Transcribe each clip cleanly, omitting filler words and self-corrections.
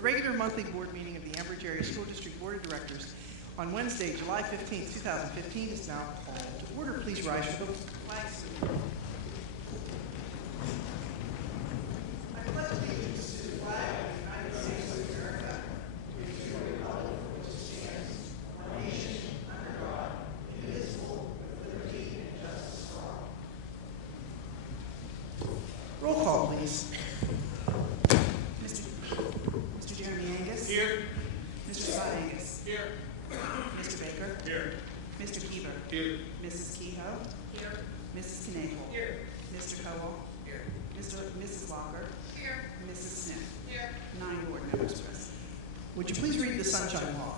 The regular monthly board meeting of the Ambridge Area School District Board of Directors on Wednesday, July 15th, 2015 is now called to order. Please rise for the flag salute. I pledge allegiance to the flag of the United States of America, and to the republic for which it stands, one nation, under God, indivisible, with liberty and justice for all. Roll call, please. Mr. Jeremy Angus. Here. Mr. Scott Angus. Here. Mr. Baker. Here. Mr. Keever. Here. Mrs. Kehoe. Here. Mrs. Knagle. Here. Mr. Cowell. Here. Mrs. Locker. Here. Mrs. Smith. Here. 9 board members present. Would you please read the Sunshine Law?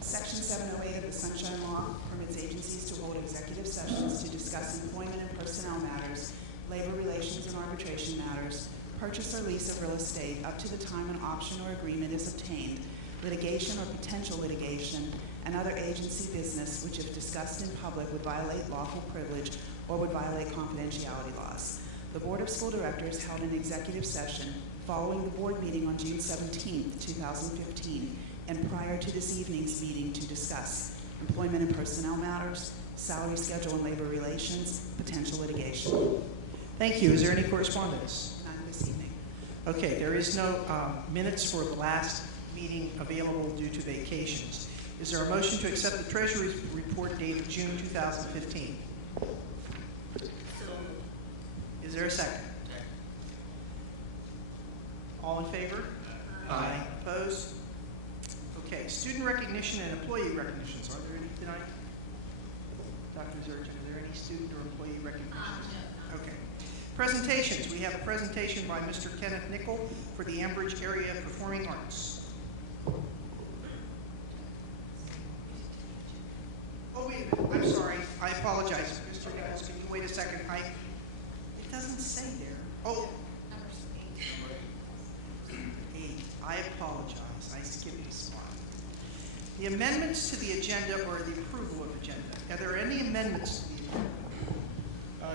Section 708 of the Sunshine Law permits agencies to hold executive sessions to discuss employment and personnel matters, labor relations and arbitration matters, purchase or lease of real estate up to the time an option or agreement is obtained, litigation or potential litigation, and other agency business which, if discussed in public, would violate lawful privilege or would violate confidentiality laws. The Board of School Directors held an executive session following the board meeting on June 17, 2015, and prior to this evening's meeting to discuss employment and personnel matters, salary schedule and labor relations, potential litigation. Thank you. Is there any correspondence? None this evening. Okay, there is no minutes for the last meeting available due to vacations. Is there a motion to accept the Treasury's report dated June 2015? Is there a second? All in favor? Aye. Opposed? Okay, student recognition and employee recognitions. Are there any tonight? Dr. Zurchin, are there any student or employee recognitions? No. Okay. Presentations. We have a presentation by Mr. Kenneth Nickel for the Ambridge Area Performing Arts. Oh, wait a minute. I'm sorry. I apologize. Mr. Giles, can you wait a second? It doesn't say there. Oh. Number 8. 8. I apologize. I skipped this one. The amendments to the agenda or the approval of agenda. Are there any amendments to the agenda?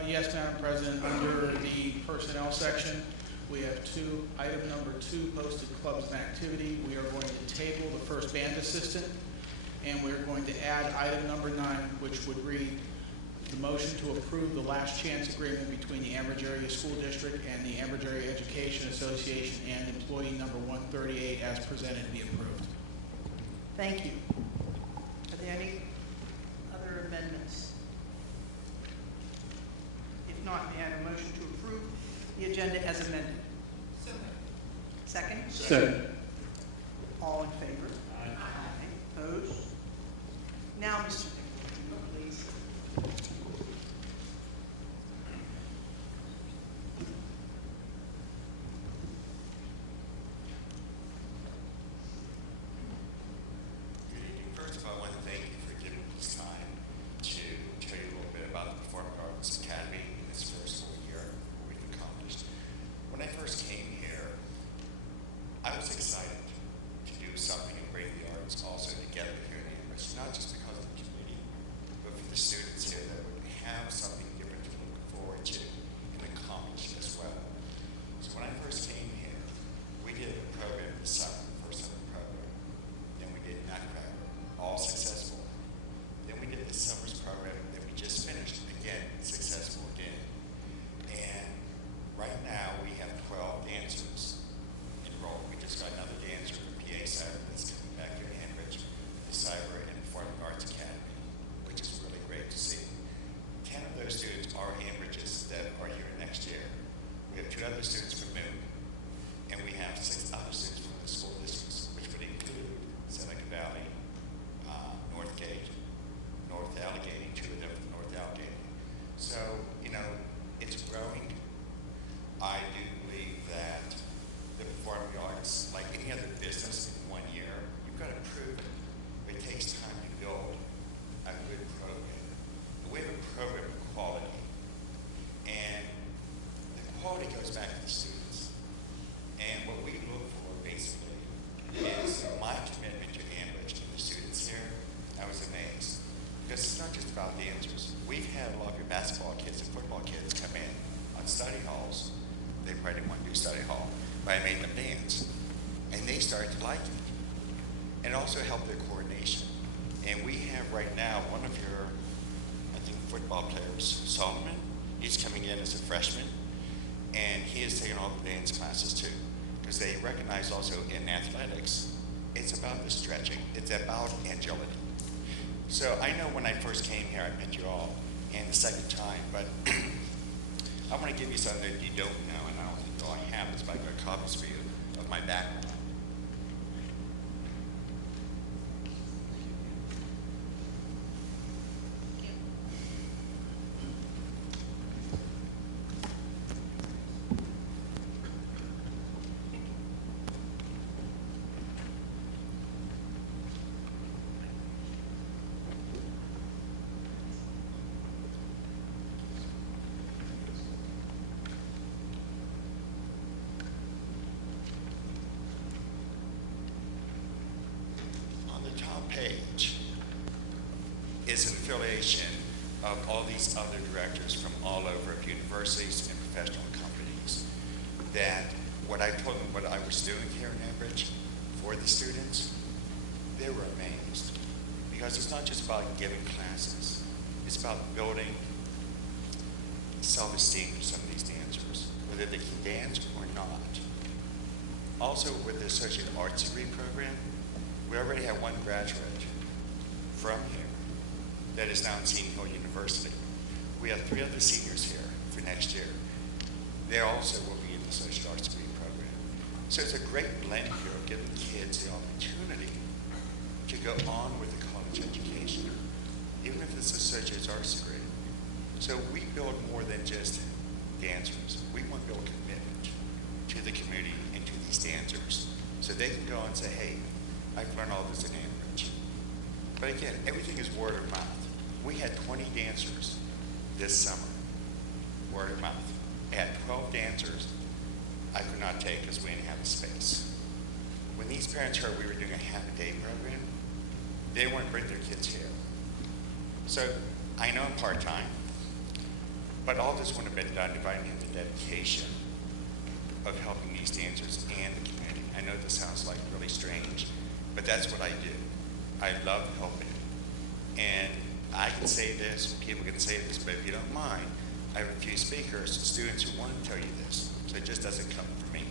Yes, Madam President. Under the personnel section, we have item number 2, posted clubs and activity. We are going to table the first band assistant, and we're going to add item number 9, which would read the motion to approve the last chance agreement between the Ambridge Area School District and the Ambridge Area Education Association and employee number 138 as presented be approved. Thank you. Are there any other amendments? If not, may I have a motion to approve the agenda as amended? So moved. Second? Second. All in favor? Aye. Opposed? Now, Mr. Nickel, please. Good evening. First of all, I want to thank you for giving me this time to tell you a little bit about the Performing Arts Academy in this first school year, what we've accomplished. When I first came here, I was excited to do something and bring the arts also together here in Ambridge, not just because of the committee, but for the students here that would have something different to look forward to and accomplish as well. So when I first came here, we did a program this summer, the first summer program. Then we did Nutcracker, all successful. Then we did the summer's program that we just finished, again, successful again. And right now we have 12 dancers enrolled. We just got another dancer from PA Cyber that's coming back here to Ambridge, the Cyber and Performing Arts Academy, which is really great to see. 10 of those students are Ambridges that are here next year. We have 2 other students from Moon, and we have 6 other students from the school districts, which would include Seneca Valley, Northgate, North Allegheny, 2 of them from North Allegheny. So, it's growing. I do believe that the performing arts, like any other business in 1 year, started to like it. And it also helped their coordination. And we have right now one of your, I think, football players, Solomon. He's coming in as a freshman, and he is taking all the dance classes too, because they recognize also in athletics, it's about the stretching, it's about agility. So I know when I first came here, I met you all, and the second time, but I want to give you something that you don't know, and I don't think all I have is I've got copies for you of my background. Page is an affiliation of all these other directors from all over universities and professional companies. That what I told them, what I was doing here in Ambridge for the students, they were amazed. Because it's not just about giving classes, it's about building self-esteem for some of these dancers, whether they can dance or not. Also with the Associate Arts Degree program, we already have one graduate from here that is now in Seton Hill University. We have 3 other seniors here for next year. They also will be in the Associate Arts Degree program. So it's a great blend here of giving kids the opportunity to go on with the college education, even if it's Associate Arts Degree. So we build more than just dancers. We want to build commitment to the community and to these dancers so they can go and say, hey, I've learned all this in Ambridge. But again, everything is word of mouth. We had 20 dancers this summer, word of mouth. I had 12 dancers I could not take because we didn't have the space. When these parents heard we were doing a half-a-day program, they didn't want to bring their kids here. So I know I'm part-time, but all this wouldn't have been done if I didn't have the dedication of helping these dancers and the community. I know this sounds like really strange, but that's what I do. I love helping. And I can say this, people can say this, but if you don't mind, I have a few speakers, students who want to tell you this, so it just doesn't come from me.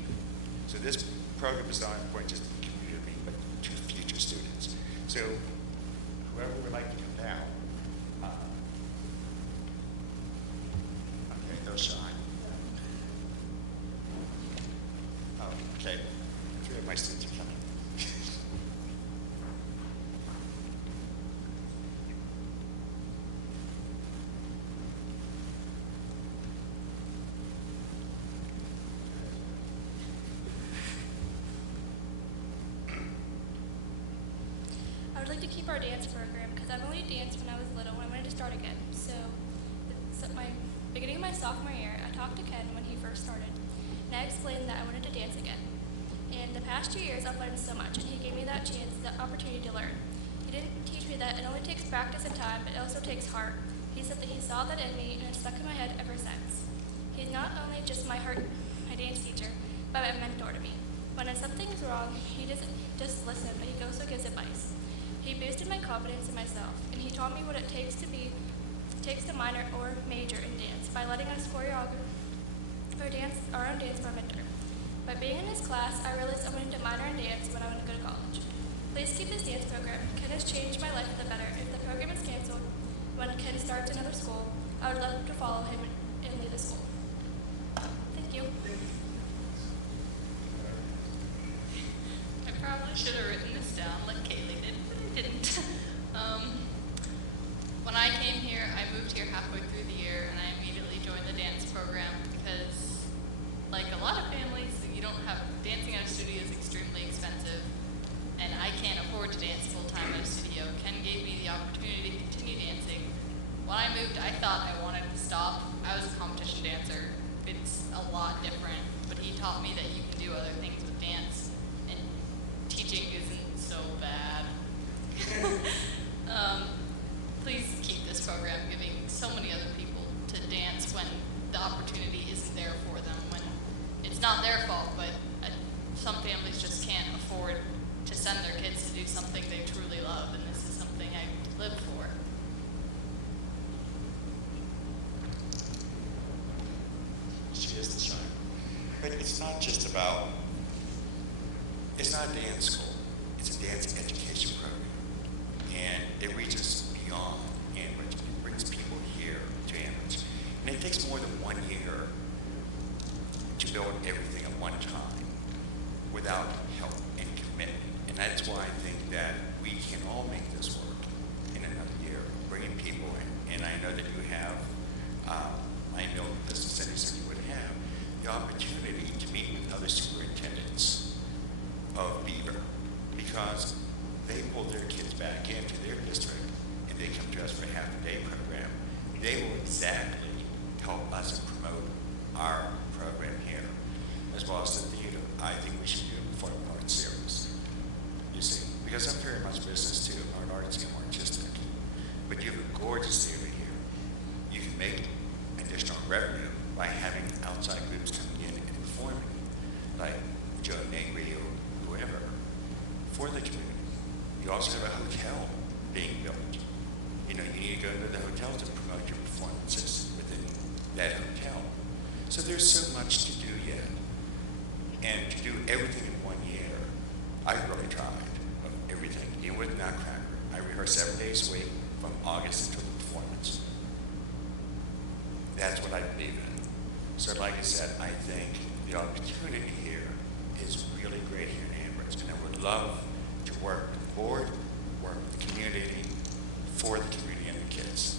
So this program is not important just to the community, but to future students. So whoever would like to come down, okay, no shine. Oh, okay, 3 of my students are coming. I would like to keep our dance program because I've only danced when I was little and I wanted to start again. So my beginning of my sophomore year, I talked to Ken when he first started, and I explained that I wanted to dance again. In the past 2 years, I've learned so much, and he gave me that chance, that opportunity to learn. He didn't teach me that it only takes practice and time, but it also takes heart. He said that he saw that in me, and it's stuck in my head ever since. He's not only just my dance teacher, but a mentor to me. When something's wrong, he doesn't just listen, but he also gives advice. He boosted my confidence in myself, and he taught me what it takes to minor or major in dance by letting us choreograph our own dance for our mentor. By being in his class, I realized I wanted to minor in dance when I went to go to college. Please keep this dance program. Ken has changed my life for the better. If the program is canceled when Ken starts another school, I would love to follow him and leave the school. Thank you. I probably should have written this down like Kaylee did, but I didn't. When I came here, I moved here halfway through the year, and I immediately joined the dance program because, like a lot of families, dancing at a studio is extremely expensive, and I can't afford to dance full-time at a studio. Ken gave me the opportunity to continue dancing. When I moved, I thought I wanted to stop. I was a competition dancer. It's a lot different, but he taught me that you can do other things with dance, and teaching isn't so bad. Please keep this program, giving so many other people to dance when the opportunity isn't there for them, when it's not their fault, but some families just can't afford send their kids to do something they truly love, and this is something I live for. She is the shine. But it's not just about, it's not a dance school. It's a dance education program. And it reaches beyond Ambridge. It brings people here to Ambridge. And it takes more than 1 year to build everything at one time without help and commitment. And that's why I think that we can all make this work in another year, bringing people in. And I know that you have, I know the cities that you would have, the opportunity to meet with other superintendents of Beaver, because they pull their kids back into their district and they come to us for a half-a-day program. They will exactly help us promote our program here, as well as the theater. I think we should do a performing arts series, you see, because I'm very much business too, art, arts, and artistic. But you have a gorgeous theater here. You can make additional revenue by having outside groups coming in and performing, like Joe Negri or whoever, for the community. You also have a hotel being built. You know, you need to go to the hotel to promote your performances within that hotel. So there's so much to do yet. And to do everything in 1 year, I really tried everything. Even with Nutcracker, I rehearse 7 days a week from August until the performance. That's what I believe in. So like I said, I think the opportunity here is really great here in Ambridge. And I would love to work with the board, work with the community, for the community and the kids.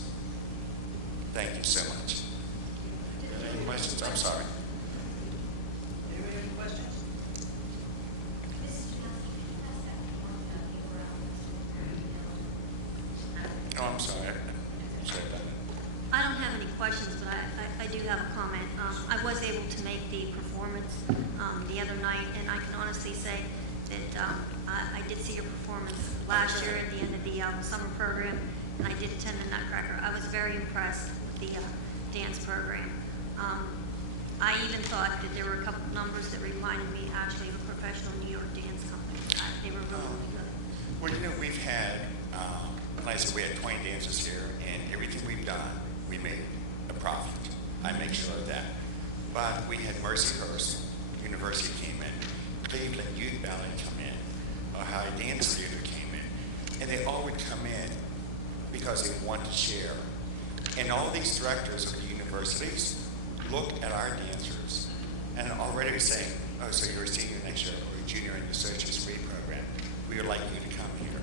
Thank you so much. Any questions? I'm sorry. Anybody have any questions? Oh, I'm sorry. I should have done it. I don't have any questions, but I do have a comment. I was able to make the performance the other night, and I can honestly say that I did see your performance last year at the end of the summer program, and I did attend the Nutcracker. I was very impressed with the dance program. I even thought that there were a couple numbers that reminded me actually of a professional New York dance company. They were really, really good. Well, you know, we've had, like I said, we had 20 dancers here, and everything we've done, we made a profit. I make sure of that. But we had Mercyhurst University came in, Cleveland Youth Ballet come in, Ohio Dance Theater came in, and they all would come in because they want to share. And all these directors of the universities look at our dancers and already saying, oh, so you're a senior next year or a junior in the associate's degree program. We would like you to come here.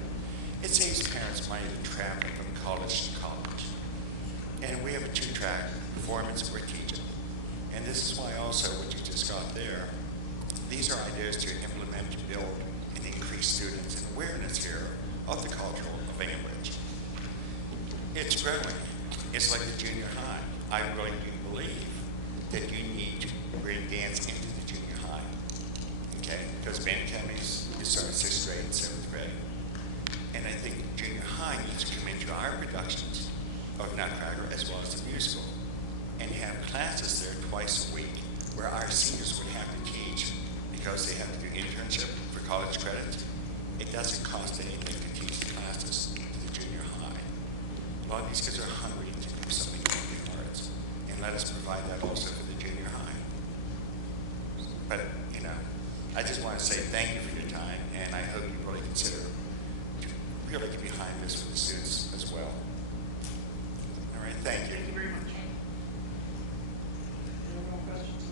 It saves parents money to travel from college to college. And we have a 2-track performance we're teaching. And this is why also what you just got there, these are ideas to implement, to build, and increase students and awareness here of the culture of Ambridge. It's growing. It's like the junior high. I really do believe that you need to bring dance into the junior high, okay? Because band academies is starting 6th grade and 7th grade. And I think junior high needs to come into our productions of Nutcracker as well as the musical and have classes there twice a week where our seniors would have to teach because they have to do internship for college credit. It doesn't cost anything to teach the classes to the junior high. A lot of these kids are hungry to do something in the arts, and let us provide that also for the junior high. But, you know, I just want to say thank you for your time, and I hope you really consider to really get behind this for the students as well. All right, thank you. Thank you very much. Any more questions?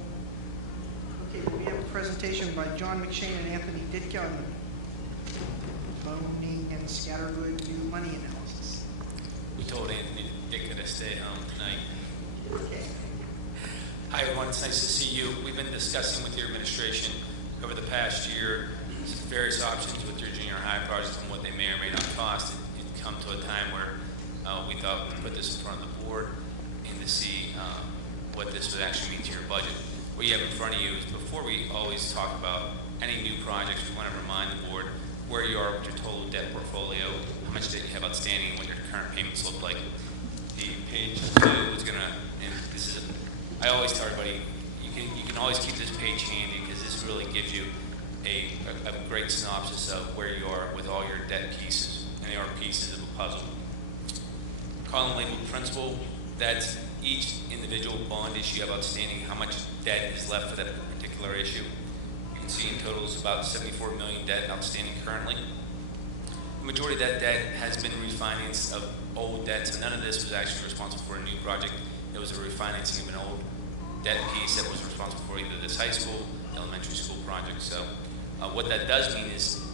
Okay, we have a presentation by John McShane and Anthony Ditka on the boning and scattergood new money analysis. We told Anthony Ditka to stay home tonight. Okay. Hi everyone, it's nice to see you. We've been discussing with your administration over the past year various options with your junior high projects and what they may or may not cost. It's come to a time where we thought we'd put this in front of the board and to see what this would actually mean to your budget. What you have in front of you is, before we always talk about any new projects, we want to remind the board where you are with your total debt portfolio, how much debt you have outstanding, and what your current payments look like. The page 2 is going to, and this is, I always tell everybody, you can always keep this page handy because this really gives you a great synopsis of where you are with all your debt pieces, and they are pieces of a puzzle. Column labeled principal, that's each individual bond issue you have outstanding, how much debt is left for that particular issue. You can see in total is about 74 million debt outstanding currently. The majority of that debt has been refinanced of old debt, so none of this was actually responsible for a new project. It was a refinancing of an old debt piece that was responsible for either this high school, elementary school project. So what that does mean is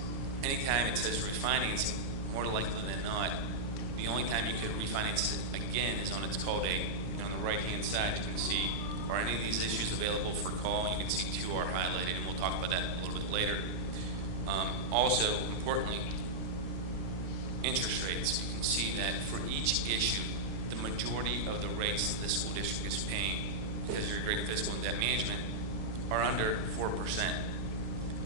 anytime it says refinancing, more likely than not, the only time you could refinance it again is on it's called on the right hand side. You can see, are any of these issues available for call? You can see 2 are highlighted, and we'll talk about that a little bit later. Also, importantly, interest rates. You can see that for each issue, the majority of the rates that the school district is paying, because you're great fiscal and debt management, are under 4%.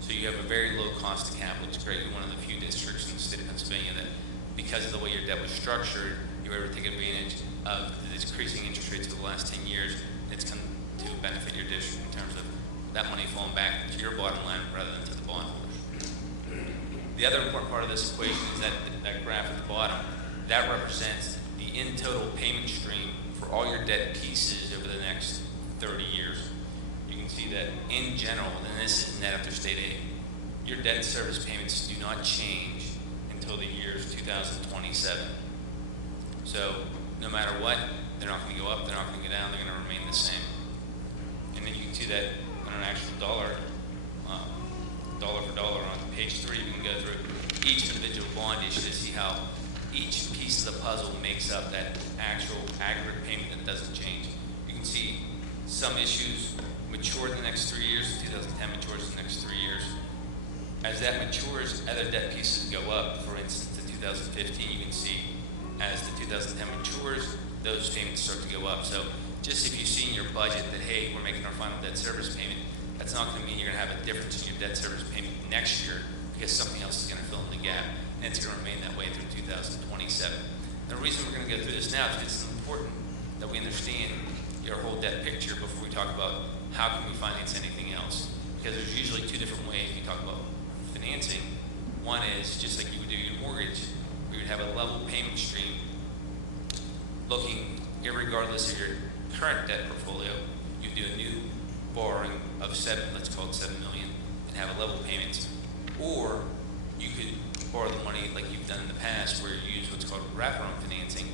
So you have a very low cost of capital. It's great. You're one of the few districts in the state of Pennsylvania that, because of the way your debt was structured, you were able to take advantage of the decreasing interest rates over the last 10 years. It's come to benefit your district in terms of that money falling back to your bottom line rather than to the bondholders. The other important part of this equation is that graph at the bottom. That represents the in total payment stream for all your debt pieces over the next 30 years. You can see that in general, and this is net after state aid, your debt service payments do not change until the years 2027. So no matter what, they're not going to go up, they're not going to go down, they're going to remain the same. And then you can see that on an actual dollar for dollar on page 3, you can go through each individual bond issue to see how each piece of the puzzle makes up that actual aggregate payment that doesn't change. You can see some issues mature in the next 3 years, 2010 matures in the next 3 years. As that matures, other debt pieces go up. For instance, in 2015, you can see as the 2010 matures, those payments start to go up. So just if you see in your budget that, hey, we're making our final debt service payment, that's not going to mean you're going to have a difference in your debt service payment next year because something else is going to fill in the gap, and it's going to remain that way through 2027. The reason we're going to go through this now is it's important that we understand your whole debt picture before we talk about how can we finance anything else. Because there's usually 2 different ways you talk about financing. One is just like you would do your mortgage, where you'd have a level payment stream looking irregardless of your current debt portfolio. You do a new borrowing of let's call it $7 million, and have a level payment. Or you could borrow the money like you've done in the past, where you use what's called wraparound financing,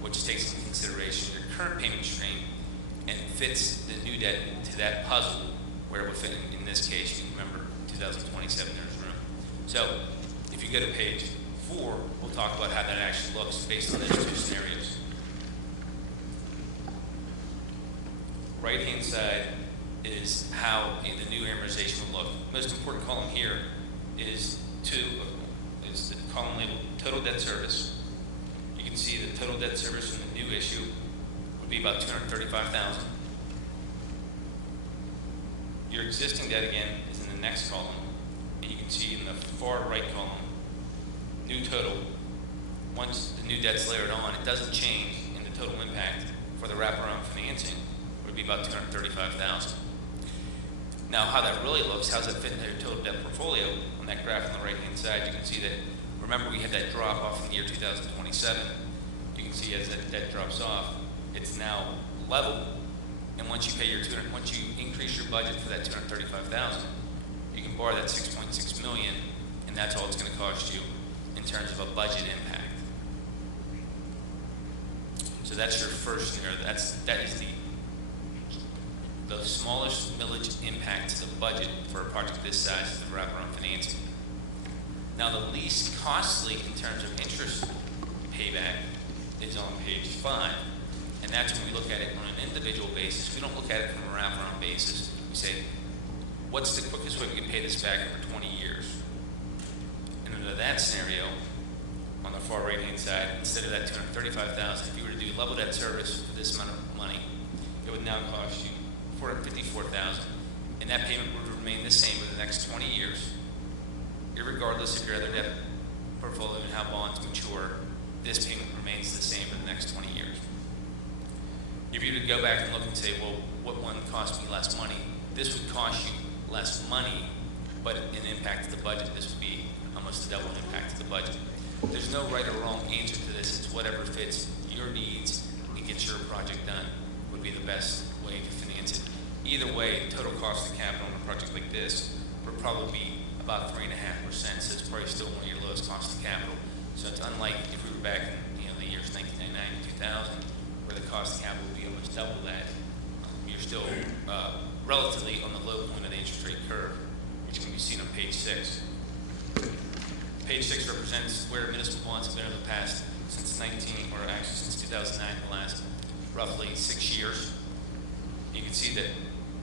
which takes into consideration your current payment stream and fits the new debt to that puzzle where it would fit in this case. You can remember 2027 there's room. So if you go to page 4, we'll talk about how that actually looks based on those 2 scenarios. Right hand side is how the new amortization would look. Most important column here is the column labeled total debt service. You can see the total debt service from the new issue would be about $235,000. Your existing debt again is in the next column, and you can see in the far right column, new total. Once the new debt's layered on, it doesn't change in the total impact for the wraparound financing. It would be about $235,000. Now, how that really looks, how does it fit into your total debt portfolio? On that graph on the right-hand side, you can see that, remember we had that drop off in the year 2027. You can see as that debt drops off, it's now level. And once you increase your budget for that $235,000, you can borrow that $6.6 million, and that's all it's going to cost you in terms of a budget impact. So that's your first scenario. That is the smallest millage impact to the budget for a project this size is the wraparound financing. Now, the least costly in terms of interest payback is on page 5, and that's when we look at it on an individual basis. We don't look at it from a wraparound basis. We say, what's the quickest way we can pay this back over 20 years? And under that scenario, on the far right-hand side, instead of that $235,000, if you were to do level debt service for this amount of money, it would now cost you $454,000, and that payment would remain the same for the next 20 years, irregardless of your other debt portfolio and how bonds mature. This payment remains the same for the next 20 years. If you were to go back and look and say, well, what one cost me less money? This would cost you less money, but an impact to the budget, this would be almost a double impact to the budget. There's no right or wrong answer to this. It's whatever fits your needs and gets your project done would be the best way to finance it. Either way, total cost of capital on a project like this would probably be about 3.5%, so it's probably still one of your lowest cost of capital. So it's unlike if we were back in the years 1999 and 2000, where the cost of capital would be almost double that. You're still relatively on the low point of the interest rate curve, which can be seen on page 6. Page 6 represents where municipal bonds have been over the past since 2009, the last roughly 6 years. You can see that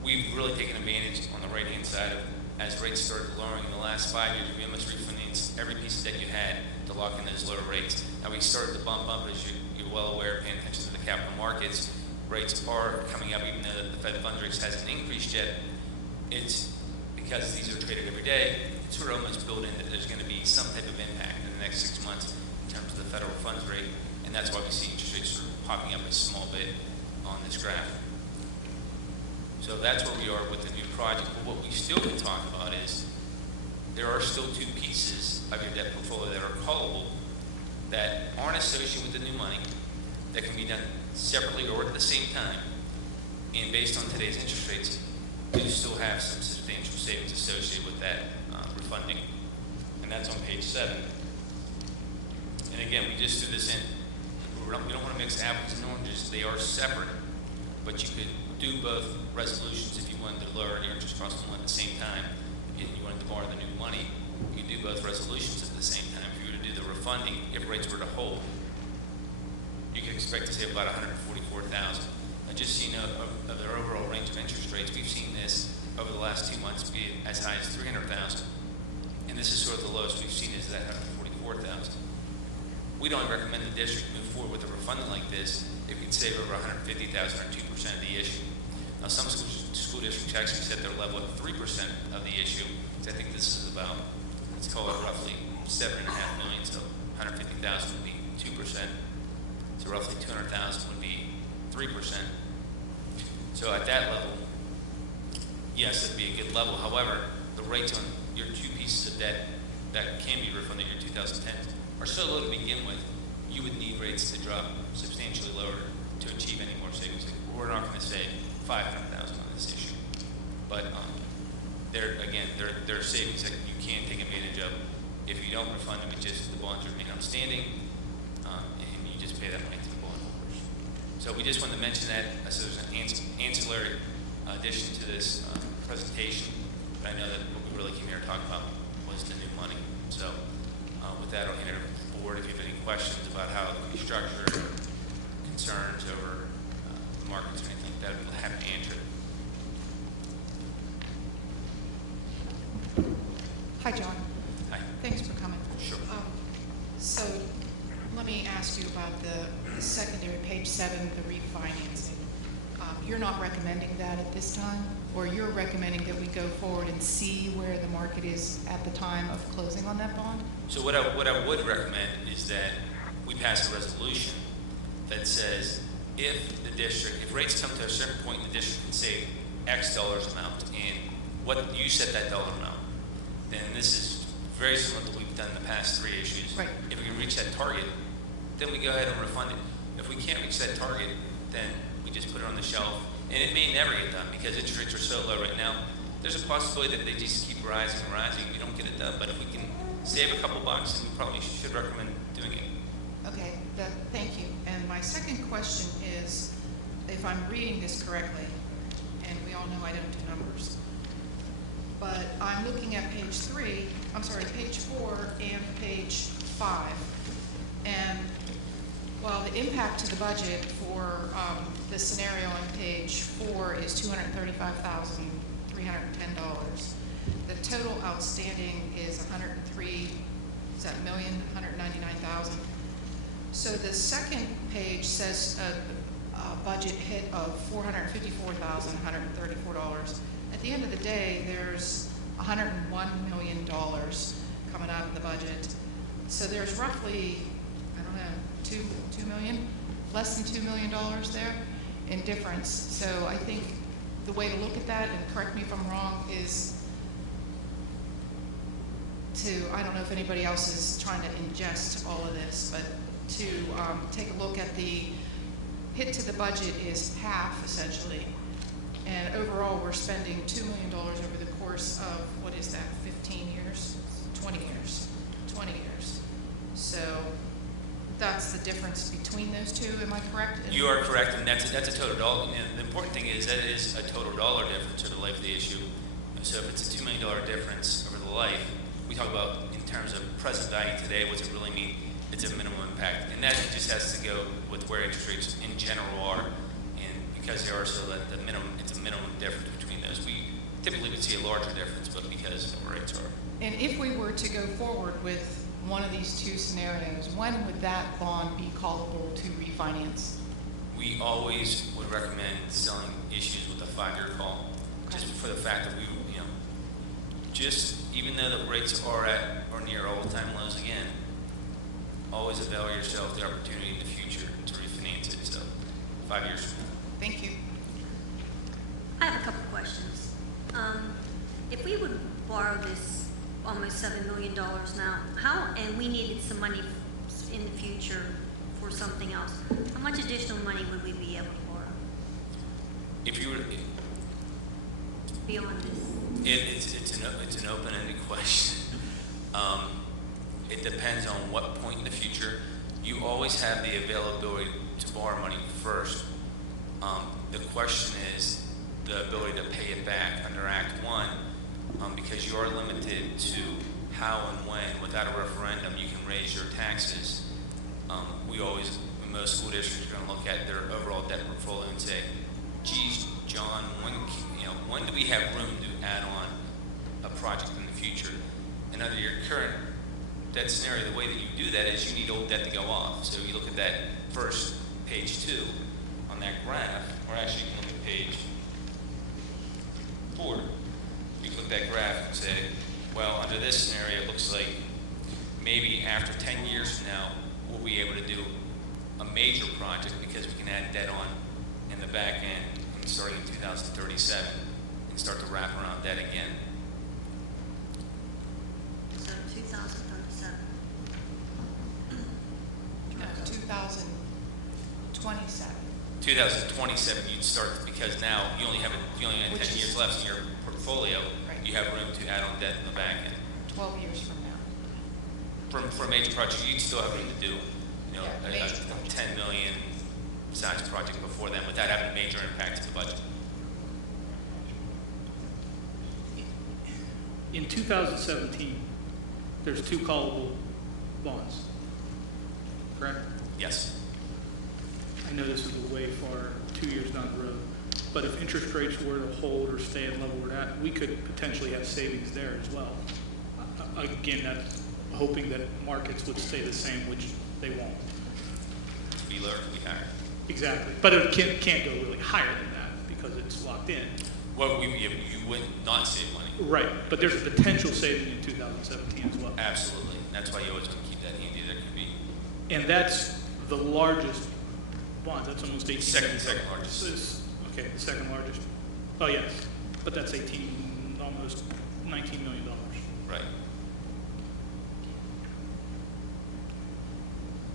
we've really taken advantage on the right-hand side of, as rates started lowering in the last 5 years, we almost refinanced every piece of debt you had to lock in those lower rates. Now we started to bump up, as you're well aware, paying attention to the capital markets. Rates are coming up, even though the Fed funds rate hasn't increased yet. It's because these are traded every day, it's sort of almost built in that there's going to be some type of impact in the next 6 months in terms of the federal funds rate, and that's why we see interest rates sort of popping up a small bit on this graph. So that's where we are with the new project. But what we still can talk about is there are still 2 pieces of your debt portfolio that are callable that aren't associated with the new money, that can be done separately or at the same time, and based on today's interest rates, do still have some substantial savings associated with that refunding, and that's on page 7. And again, we just threw this in. We don't want to mix apples and oranges. They are separate, but you could do both resolutions if you wanted to lower your interest cost on one at the same time, and you wanted to borrow the new money. You could do both resolutions at the same time. If you were to do the refunding, if rates were to hold, you could expect to save about $144,000. Now, just so you know, of their overall range of interest rates, we've seen this over the last 2 months be as high as $300,000, and this is sort of the lowest we've seen is that $144,000. We'd only recommend the district move forward with a refunding like this if you'd save over $150,000 or 2% of the issue. Now, some school districts actually set their level at 3% of the issue. I think this is about, let's call it roughly $7.5 million. So 150,000 would be 2%. So roughly 200,000 would be 3%. So at that level, yes, it'd be a good level. However, the rates on your 2 pieces of debt that can be refunded in your 2010 are so low to begin with, you would need rates to drop substantially lower to achieve any more savings. We're not going to say $500,000 on this issue, but there are savings that you can take advantage of if you don't refund them. It's just the bonds remain outstanding, and you just pay that money to the bondholders. So we just wanted to mention that so there's an ancillary addition to this presentation. But I know that what we really came here to talk about was the new money. So with that, I'll hand it over to the board. If you have any questions about how it can be structured, or concerns over the markets or anything like that, we'll have to answer it. Hi, John. Hi. Thanks for coming. Sure. So let me ask you about the secondary, page 7, the refinancing. You're not recommending that at this time, or you're recommending that we go forward and see where the market is at the time of closing on that bond? So what I would recommend is that we pass a resolution that says if rates come to a certain point in the district and save X dollars amount, and what you set that dollar amount, then this is very similar to what we've done in the past 3 issues. Right. If we can reach that target, then we go ahead and refund it. If we can't reach that target, then we just put it on the shelf. And it may never get done because interest rates are so low right now. There's a possibility that they just keep rising and rising. We don't get it done. But if we can save a couple bucks, then we probably should recommend doing it. Okay, thank you. And my second question is, if I'm reading this correctly, and we all know I don't do numbers, but I'm looking at page 4 and page 5. And while the impact to the budget for the scenario on page 4 is $235,310, the total outstanding is $199,000. So the second page says a budget hit of $454,134. At the end of the day, there's $101 million coming out of the budget. So there's roughly, I don't know, $2 million, less than $2 million there in difference. So I think the way to look at that, and correct me if I'm wrong, is I don't know if anybody else is trying to ingest all of this, but to take a look at the hit to the budget is half essentially. And overall, we're spending $2 million over the course of, what is that, 15 years? 20 years. 20 years. So that's the difference between those two, am I correct? You are correct, and that's a total dollar. And the important thing is that it is a total dollar difference over the life of the issue. So if it's a $2 million difference over the life, we talk about in terms of present value today, what's it really mean? It's a minimum impact. And that just has to go with where interest rates in general are. And because they are so that it's a minimum difference between those. We typically would see a larger difference, but because of where rates are. And if we were to go forward with one of these two scenarios, when would that bond be callable to refinance? We always would recommend selling issues with a 5-year call, just for the fact that we, just even though the rates are at or near all-time lows again, always avail yourself the opportunity in the future to refinance it. So 5 years from now. Thank you. I have a couple questions. If we would borrow this almost $7 million now, and we needed some money in the future for something else, how much additional money would we be able to borrow If you were, beyond this? it's an open-ended question. It depends on what point in the future. You always have the availability to borrow money first. The question is the ability to pay it back under Act 1, because you are limited to how and when, without a referendum, you can raise your taxes. Most school districts are going to look at their overall debt portfolio and say, geez, John, when do we have room to add on a project in the future? And under your current debt scenario, the way that you do that is you need old debt to go off. So you look at that first page 2 on that graph, or actually you can look at page 4. You can look at that graph and say, well, under this scenario, it looks like maybe after 10 years from now, we'll be able to do a major project because we can add debt on in the back end and starting in 2037 and start to wrap around debt again. So 2037. No, 2027. 2027, you'd start because now you only have 10 Which years is- left in your portfolio. Right. You have room to add on debt in the back end. 12 years from now. For a major project, you'd still have room to do, Yeah, a major project. 10 million size project before then without having a major impact to the budget. In 2017, there's 2 callable bonds, correct? Yes. I know this is a way far, 2 years down the road, but if interest rates were to hold or stay at the level we're at, we could potentially have savings there as well. Again, that's hoping that markets would stay the same, which they won't. To be lower, to be higher. Exactly, but it can't go really higher than that because it's locked in. Well, you would not save money. Right, but there's a potential saving in 2017 as well. Absolutely. That's why you always want to keep that handy. There could be And that's the largest bond, that's almost 18 million. second largest. Okay, the second largest. Oh, yes, but that's almost $19 million. Right.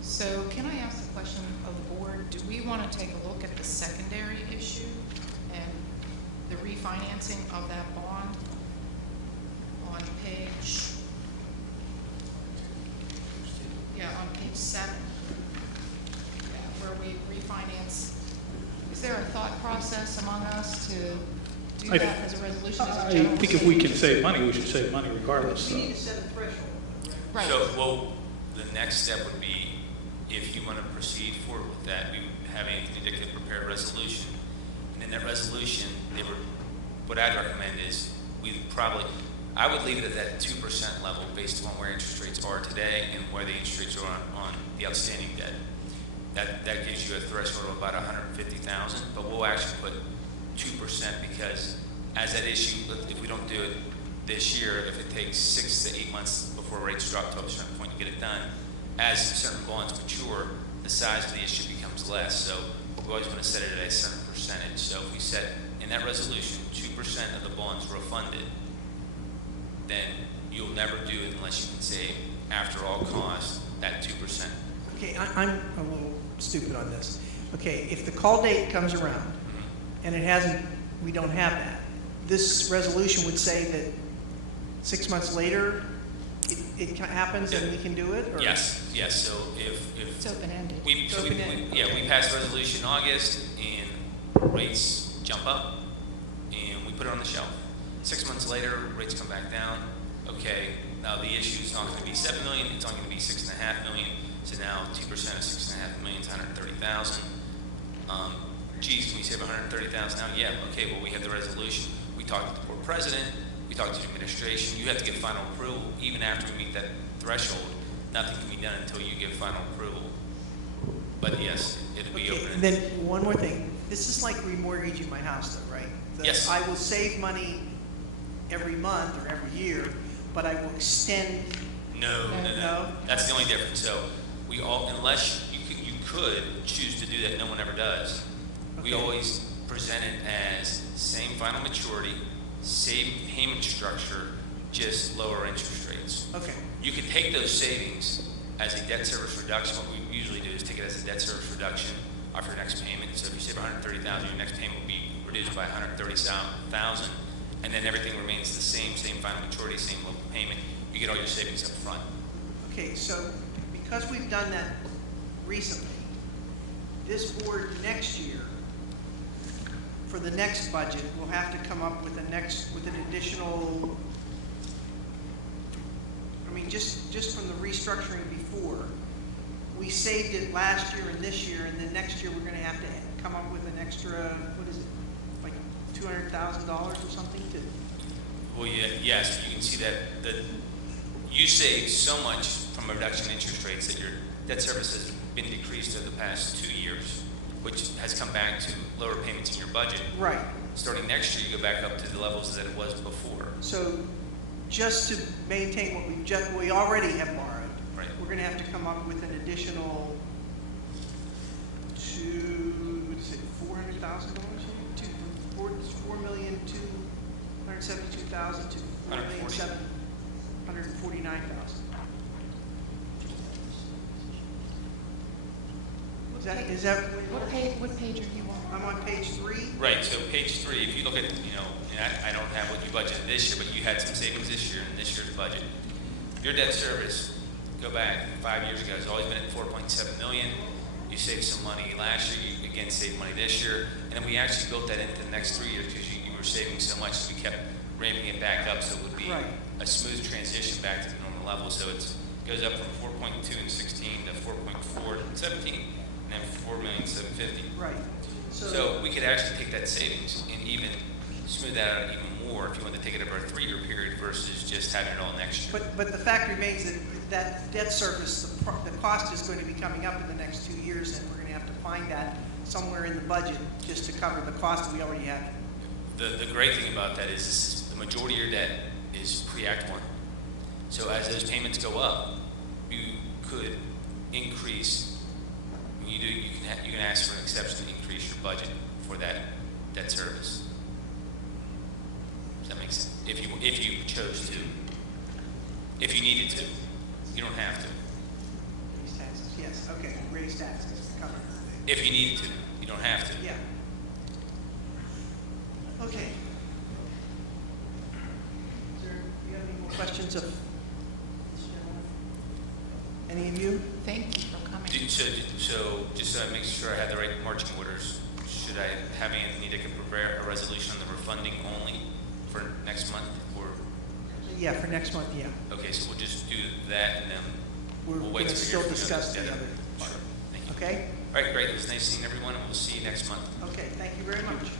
So can I ask the question of the board, do we want to take a look at the secondary issue and the refinancing of that bond on page, on page 7, where we refinance? Is there a thought process among us to do that as a resolution, as a I general think if we can statement? save money, we should save money regardless. We So. need to set a threshold. Right. So, well, the next step would be, if you want to proceed forward with that, we would have Anthony Dick prepare a resolution. And in that resolution, what I'd recommend is I would leave it at that 2% level based upon where interest rates are today and where the interest rates are on the outstanding debt. That gives you a threshold of about $150,000, but we'll actually put 2% because as that issue, if we don't do it this year, if it takes 6 to 8 months before rates drop to a certain point to get it done, as certain bonds mature, the size of the issue becomes less. So we always want to set it at a certain percentage. So if we set in that resolution 2% of the bonds were funded, then you'll never do it unless you can save, after all costs, that 2%. Okay, I'm a little stupid on this. Okay, if the call date comes around and it hasn't, we don't have that, this resolution would say that 6 months later it happens and we can do it? Or? Yes. So if It's open-ended. we pass a resolution in August and rates jump up and we put it on the shelf. 6 months later, rates come back down. Okay, now the issue is not going to be $7 million, it's only going to be $6.5 million. So now 2% of $6.5 million is $130,000. Geez, can we save $130,000 now? Yeah. Okay. Well, we have the resolution. We talked to the board president. We talked to the administration. You have to get final approval. Even after we meet that threshold, nothing can be done until you give final approval. But yes, it'll be Okay, open. and then one more thing. This is like remortgaging my house, though, right? Yes. I will save money every month or every year, but I will extend. No. That's the only difference. So we all, unless you could choose to do that, no one ever does. We Okay. always present it as same final maturity, same payment structure, just lower interest rates. Okay. You could take those savings as a debt service reduction. What we usually do is take it as a debt service reduction off your next payment. So if you save $130,000, your next payment will be reduced by $130,000, and then everything remains the same final maturity, same local payment. You get all your savings up front. Okay, so because we've done that recently, this board next year, for the next budget, will have to come up with an additional, I mean, just from the restructuring before, we saved it last year and this year, and then next year we're gonna have to come up with an extra, what is it, like $200,000 or something to? Well, yes, you can see that you save so much from a reduction in interest rates that your debt service has been decreased over the past 2 years, which has come back to lower payments in your budget. Right. Starting next year, you go back up to the levels that it was before. So just to maintain what we already have borrowed, Right. we're going to have to come up with an additional $400,000 to $4,272,000 to $4,749,000. Is that What page are you on? I'm on page 3. Right, so page 3, if you look at, and I don't have what you budgeted this year, but you had some savings this year in this year's budget. Your debt service, go back 5 years ago, has always been at $4.7 million. You saved some money last year, you again saved money this year, and then we actually built that into the next 3 years because you were saving so much, so we kept ramping it back up so it would be Right. a smooth transition back to the normal level. So it goes up from 4.2 in 16 to 4.4 in 17, and then 4,750,000. Right. So we could actually take that savings and even smooth that out even more if you want to take it over a 3-year period versus just having it all next year. But the fact remains that debt service, the cost is going to be coming up in the next 2 years, and we're going to have to find that somewhere in the budget just to cover the cost that we already have. The great thing about that is the majority of your debt is pre-Act 1. So as those payments go up, you could increase. When you do, you can ask for an exception to increase your budget for that debt service. Does that make sense? If you chose to, if you needed to, you don't have to. Raise taxes, yes, okay, raise taxes, cover. If you needed to, you don't have to. Yeah. Okay. Do you have any more questions of this gentleman? Any of you? Thank you for coming. So just to make sure I have the right marching orders, should I have Anthony to prepare a resolution on the refunding only for next month, or? Yeah, for next month, yeah. Okay, so we'll just do that, and then We're we'll going wait to to still hear from discuss you the on other. part. Thank you. Okay? All right, great. It was nice seeing everyone, and we'll see you next month. Okay, thank you very much.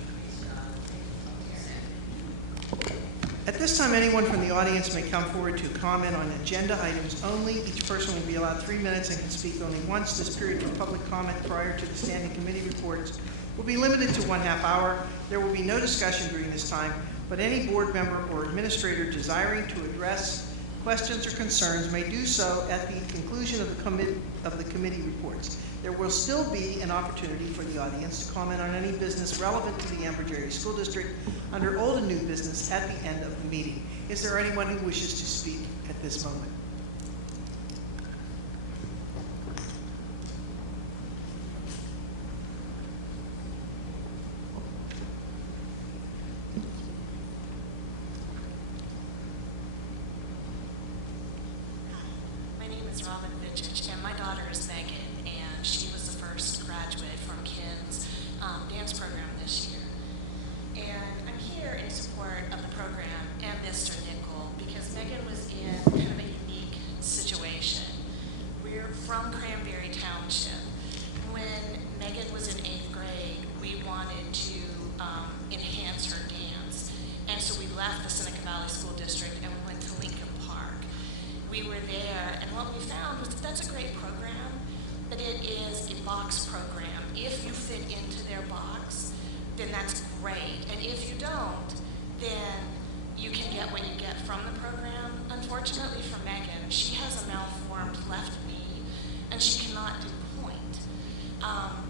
At this time, anyone from the audience may come forward to comment on agenda items only. Each person will be allowed 3 minutes and can speak only once. This period for public comment prior to the standing committee reports will be limited to 1/2 hour. There will be no discussion during this time, but any board member or administrator desiring to address questions or concerns may do so at the conclusion of the committee reports. There will still be an opportunity for the audience to comment on any business relevant to the Ambridge Area School District under old and new business at the end of the meeting. Is there anyone who wishes to speak at this moment? My name is Robin Vitchich, and my daughter is Megan, and she was the first graduate from Ken's dance program this year. And I'm here in support of the program and Mr. Nickel because Megan was in kind of a unique situation. We're from Cranberry Township. When Megan was in 8th grade, we wanted to enhance her dance. And so we left the Seneca Valley School District and we went to Lincoln Park. We were there, and what we found was that that's a great program, but it is a box program. If you fit into their box, then that's great. And if you don't, then you can get what you get from the program. Unfortunately for Megan, she has a malformed left knee, and she cannot do point.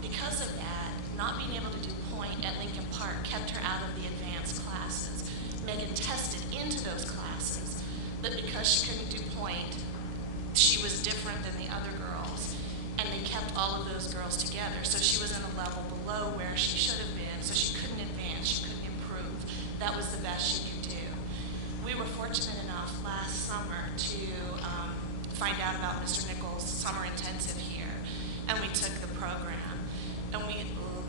Because of that, not being able to do point at Lincoln Park kept her out of the advanced classes. Megan tested into those classes, but because she couldn't do point, she was different than the other girls, and they kept all of those girls together. So she was in a level below where she should have been, so she couldn't advance, she couldn't improve. That was the best she could do. We were fortunate enough last summer to find out about Mr. Nichols' summer intensive here, and we took the program. And we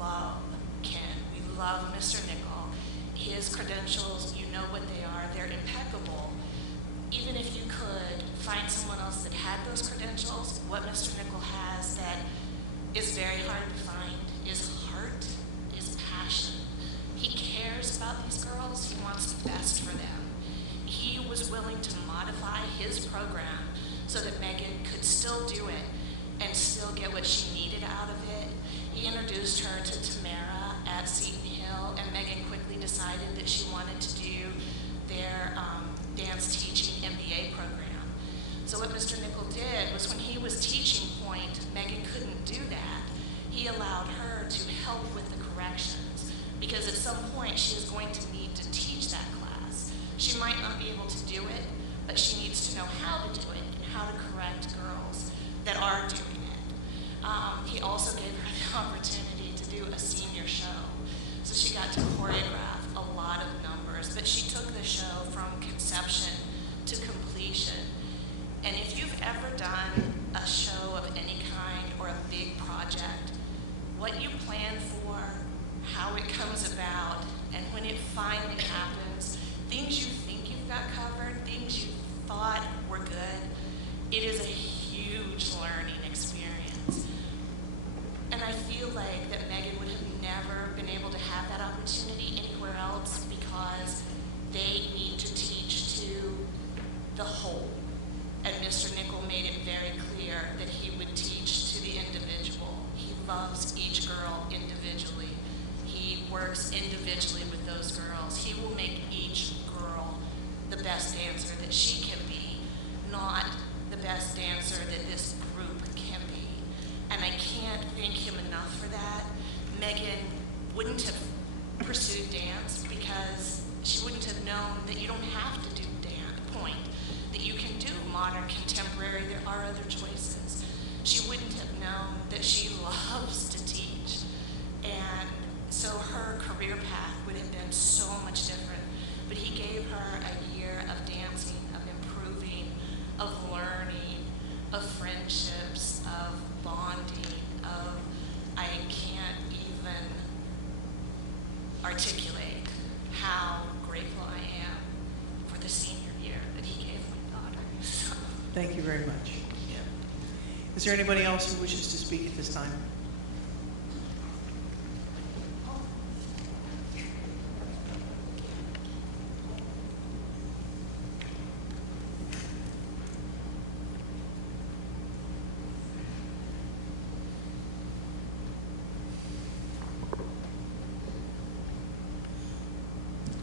love Ken, we love Mr. Nickel. His credentials, you know what they are, they're impeccable. Even if you could find someone else that had those credentials, what Mr. Nickel has that is very hard to find is heart, is passion. He cares about these girls, he wants the best for them. He was willing to modify his program so that Megan could still do it and still get what she needed out of it. He introduced her to Tamara at Seton Hill, and Megan quickly decided that she wanted to do their dance teaching MBA program. So what Mr. Nickel did was when he was teaching point, Megan couldn't do that. He allowed her to help with the corrections because at some point she is going to need to teach that class. She might not be able to do it, but she needs to know how to do it and how to correct girls that are doing it. He also gave her the opportunity to do a senior show. So she got to choreograph a lot of numbers, but she took the show from conception to completion. And if you've ever done a show of any kind or a big project, what you plan for, how it comes about, and when it finally happens, things you think you've got covered, things you thought were good, it is a huge learning experience. And I feel like that Megan would have never been able to have that opportunity anywhere else because they need to teach to the whole. And Mr. Nickel made it very clear that he would teach to the individual. He loves each girl individually. He works individually with those girls. He will make each girl the best dancer that she can be, not the best dancer that this group can be. And I can't thank him enough for that. Megan wouldn't have pursued dance because she wouldn't have known that you don't have to do point, that you can do modern, contemporary, there are other choices. She wouldn't have known that she loves to teach. And so her career path would have been so much different. But he gave her a year of dancing, of improving, of learning, of friendships, of bonding, of I can't even articulate how grateful I am for the senior year that he gave my daughter. So. Thank you very much. Yeah. Is there anybody else who wishes to speak at this time?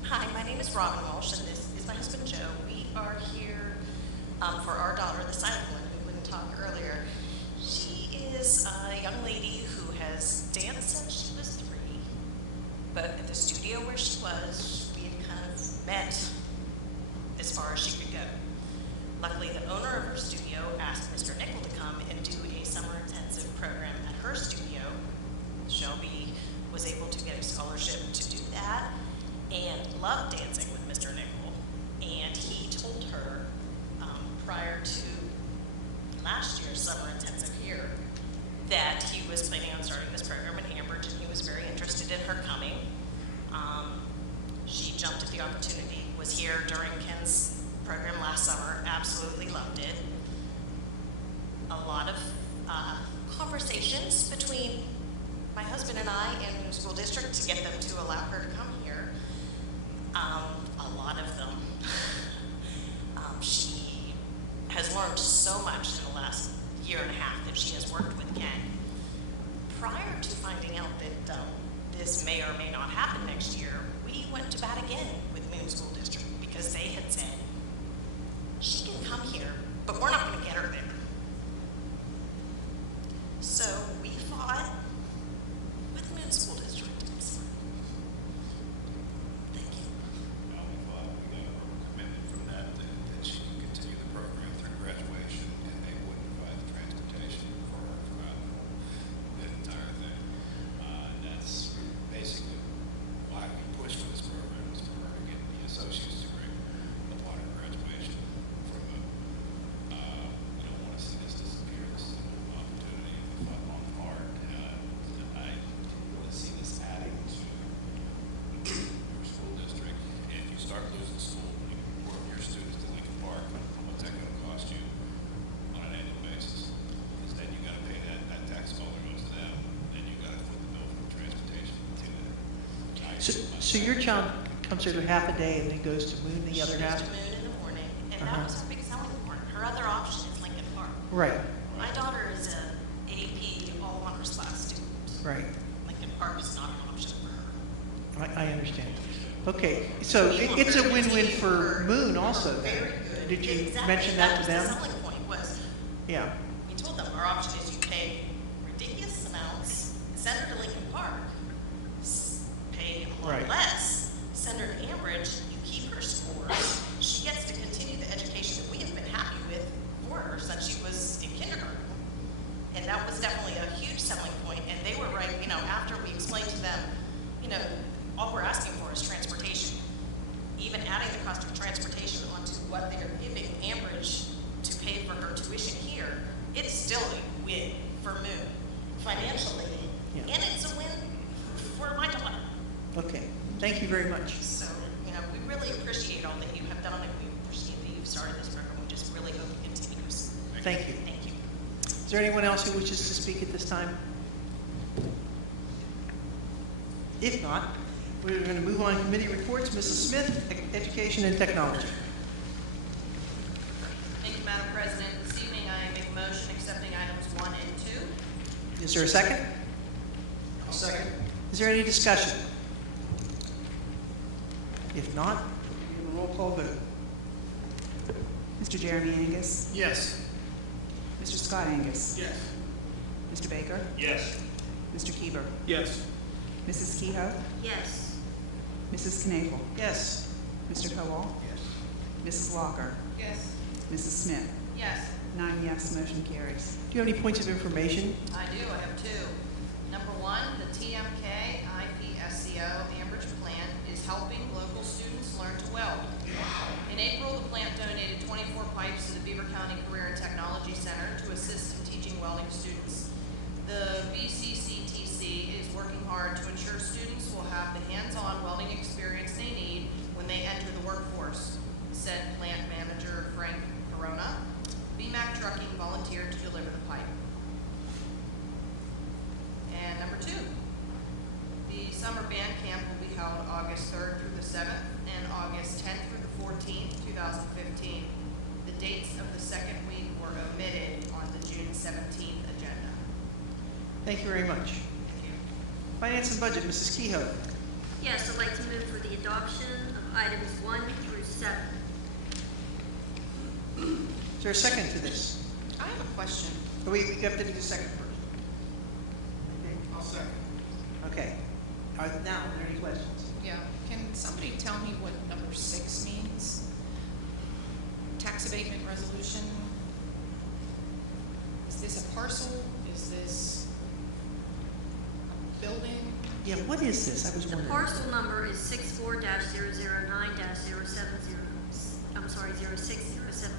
Hi, my name is Robin Walsh, and this is my husband Joe. We are here For our daughter, the silent one, who wouldn't talk earlier, she is a young lady who has danced since she was 3, but at the studio where she was, we had kind of met as far as she could go. Luckily, the owner of her studio asked Mr. Nickel to come and do a summer intensive program at her studio. Shelby was able to get a scholarship to do that and loved dancing with Mr. Nickel. And he told her prior to last year's summer intensive here that he was planning on starting this program in Ambridge, and he was very interested in her coming. She jumped at the opportunity, was here during Ken's program last summer, absolutely loved it. A lot of conversations between my husband and I and the school district to get them to allow her to come here. A lot of them. She has learned so much in the last year and a half that she has worked with Ken. Prior to finding out that this may or may not happen next year, we went to bat again with Moon School District because they had said, she can come here, but we're not going to get her there. So we fought with Moon School District. Thank you. We got a commitment from that she can continue the program through graduation, and they would provide the transportation for her throughout the entire thing. And that's basically why we pushed for this program, was for her to get the associate's degree upon her graduation from Moon. We don't want to see this disappear. This is an opportunity we fought long and hard. I want to see this adding to your school district. If you start losing school, more of your students to Lincoln Park, what's that going to cost you on an annual basis? Because then you got to pay that tax dollar goes to them, then you got to foot the bill for the transportation to that. So your child comes here for half a day and then goes to Moon the other half? She goes to Moon in the morning, and that was her big selling point. Her other option is Lincoln Park. Right, My daughter is an ADP all honors class student. right. Lincoln Park is not an option for her. I understand. Okay, so it's a win-win for Moon also then. Very good. Did you Exactly. mention that to them? That was the selling point was, Yeah, we told them our option is you pay ridiculous amounts, send her to Lincoln Park, pay a lot Right. less, send her to Ambridge, you keep her scores, she gets to continue the education that we have been happy with for her since she was in kindergarten. And that was definitely a huge selling point, and they were right, after we explained to them, all we're asking for is transportation. Even adding the cost of transportation onto what they're giving Ambridge to pay for her tuition here, it's still a win for Moon financially, Yeah. and it's a win for my daughter. okay. Thank you very much. So, we really appreciate all that you have done, and we appreciate that you've started this program. We just really hope it continues. Thank you. Thank you. Is there anyone else who wishes to speak at this time? If not, we're going to move on to committee reports. Mrs. Smith, Education and Technology. Thank you, Madam President. This evening, I make a motion accepting items 1 and 2. Is there a second? I'll second. Is there any discussion? If not, we'll give a roll call vote. Mr. Jeremy Angus, Yes. Mr. Scott Angus, Yes. Mr. Baker, Yes. Mr. Keever, Yes. Mrs. Kehoe, Yes. Mrs. Knagle, Yes. Mr. Kowal, Yes. Mrs. Locker, Yes. Mrs. Smith. Yes. 9 yes, motion carries. Do you have any points of information? I do. I have 2. Number 1, the TMK IPSCO Ambridge plant is helping local students learn to weld. In April, the plant donated 24 pipes to the Beaver County Career and Technology Center to assist in teaching welding students. The BCCTC is working hard to ensure students will have the hands-on welding experience they need when they enter the workforce, said plant manager Frank Corona. BMAC Trucking volunteered to deliver the pipe. And number 2, the summer band camp will be held August 3rd through the 7th and August 10th through the 14th, 2015. The dates of the second week were omitted on the June 17th agenda. Thank you very much. Thank you. Finance and Budget, Mrs. Kehoe. Yes, I'd like to move for the adoption of items 1 through 7. Is there a second to this? I have a question. We have to do the second first. Okay. I'll second. Okay. Now, are there any questions? Yeah, can somebody tell me what number 6 means? Tax abatement resolution? Is this a parcel? Is this a building? Yeah, what is this? I was The wondering. parcel number is 64-009-070, I'm sorry, 0607.000.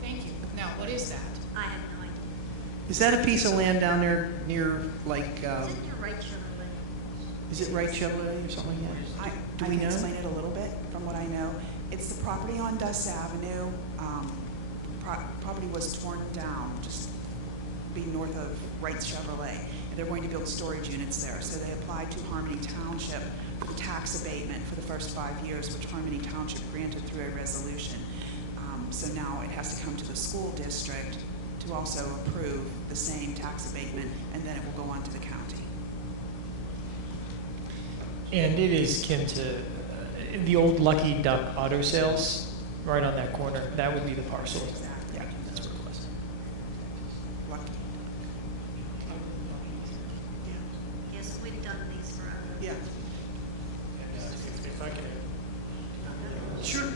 Thank you. Now, what is that? I have no idea. Is that a piece of land down there near, like, Is it your right Chevrolet? is it right Chevrolet or something like that? Do I we can know? explain it a little bit from what I know. It's the property on Dust Avenue. Property was torn down, just being north of Wright's Chevrolet. And they're going to build storage units there. So they applied to Harmony Township for tax abatement for the first 5 years, which Harmony Township granted through a resolution. So now it has to come to the school district to also approve the same tax abatement, and then it will go on to the county. And it is akin to the old Lucky Duck auto sales, right on that corner. That would be the parcel. Exactly. Yeah, that's what it was. Lucky. Yes, we've done these for other. Yeah. If I could, Sure.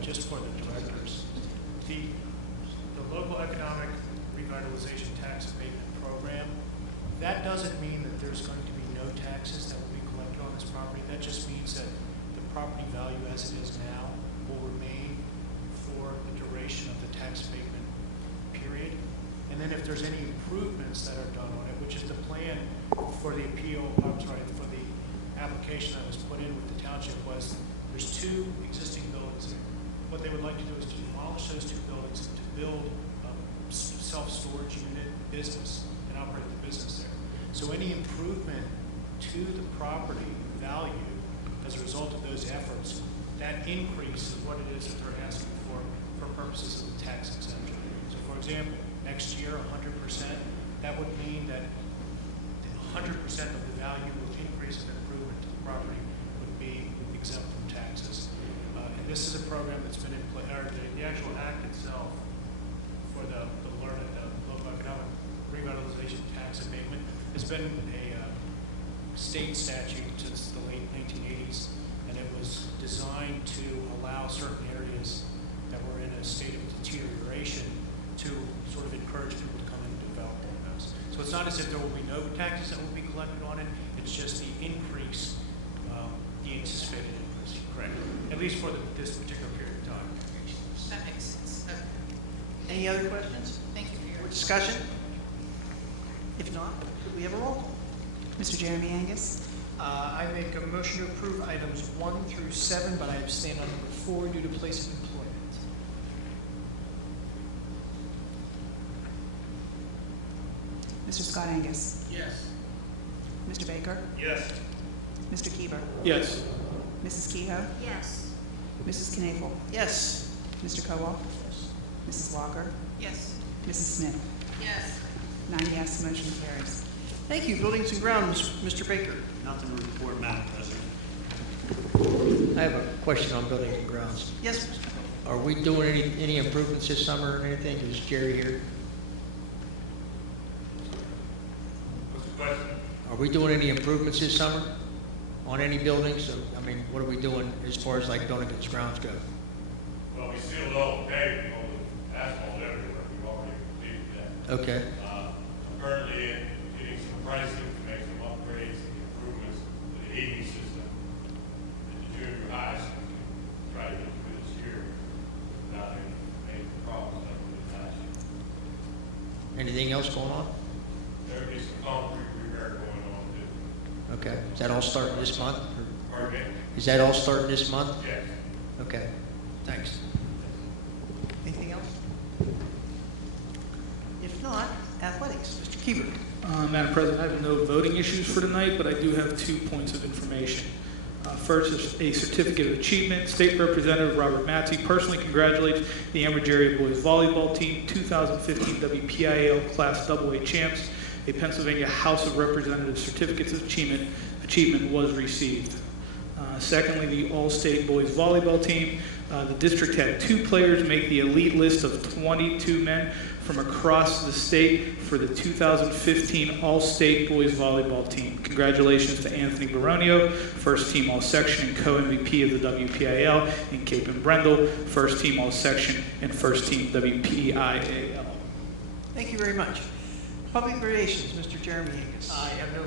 just for the directors, the local economic revitalization tax abatement program, that doesn't mean that there's going to be no taxes that will be collected on this property. That just means that the property value as it is now will remain for the duration of the tax abatement period. And then if there's any improvements that are done on it, which is the plan for the for the application that was put in with the township, was there's 2 existing buildings there. What they would like to do is to demolish those 2 buildings and to build a self-storage unit business and operate the business there. So any improvement to the property value as a result of those efforts, that increase is what it is that they're asking for purposes of the tax exemption. So for example, next year, 100%, that would mean that 100% of the value of increase and improvement to the property would be exempt from taxes. And this is a program that's been in place, or the actual act itself for the local economic revitalization tax abatement has been a state statute since the late 1980s, and it was designed to allow certain areas that were in a state of deterioration to sort of encourage people to come in and develop on those. So it's not as if there will be no taxes that will be collected on it, it's just the increase, the anticipated increase, correct? At least for this particular period of time. That makes sense. Okay. Any other questions Thank you for your or discussion? If not, could we have a roll call? Mr. Jeremy Angus? I make a motion to approve items 1 through 7, but I abstain on number 4 due to place of employment. Mr. Scott Angus? Yes. Mr. Baker? Yes. Mr. Keever? Yes. Mrs. Kehoe? Yes. Mrs. Knaple? Yes. Mr. Kowal? Mrs. Walker? Yes. Mrs. Smith? Yes. 9 yes, motion carries. Thank you. Buildings and Grounds, Mr. Baker. Nothing to report, Madam President. I have a question on buildings and grounds. Yes, Are we doing any improvements this summer or anything? Is Jerry here? What's the question? Are we doing any improvements this summer on any buildings? So, I mean, what are we doing as far as like buildings and grounds go? Well, we sealed all the paving, all the asphalt everywhere. We've already completed that. Okay. I'm currently getting some pricing to make some upgrades and improvements to the heating system at the junior high school. Try to get through this year without any major problems like with the township. Anything else going on? There'll be some concrete repair going on too. Okay. Is that all starting this month? Or Pardon me? is that all starting this month? Yes. Okay. Thanks. anything else? If not, athletics, Mr. Keever. Madam President, I have no voting issues for tonight, but I do have 2 points of information. First is a certificate of achievement. State Representative Robert Matty personally congratulates the Ambridge Area Boys Volleyball Team, 2015 WPIAL Class AA champs. A Pennsylvania House of Representatives Certificates of Achievement was received. Secondly, the All-State Boys Volleyball Team The district had 2 players make the elite list of 22 men from across the state for the 2015 All-State Boys Volleyball Team. Congratulations to Anthony Baronio, first team All-Section and co-MVP of the WPIL, and Capon Brendel, first team All-Section and first team WPIAL. Thank you very much. Public Relations, Mr. Jeremy Angus. I have no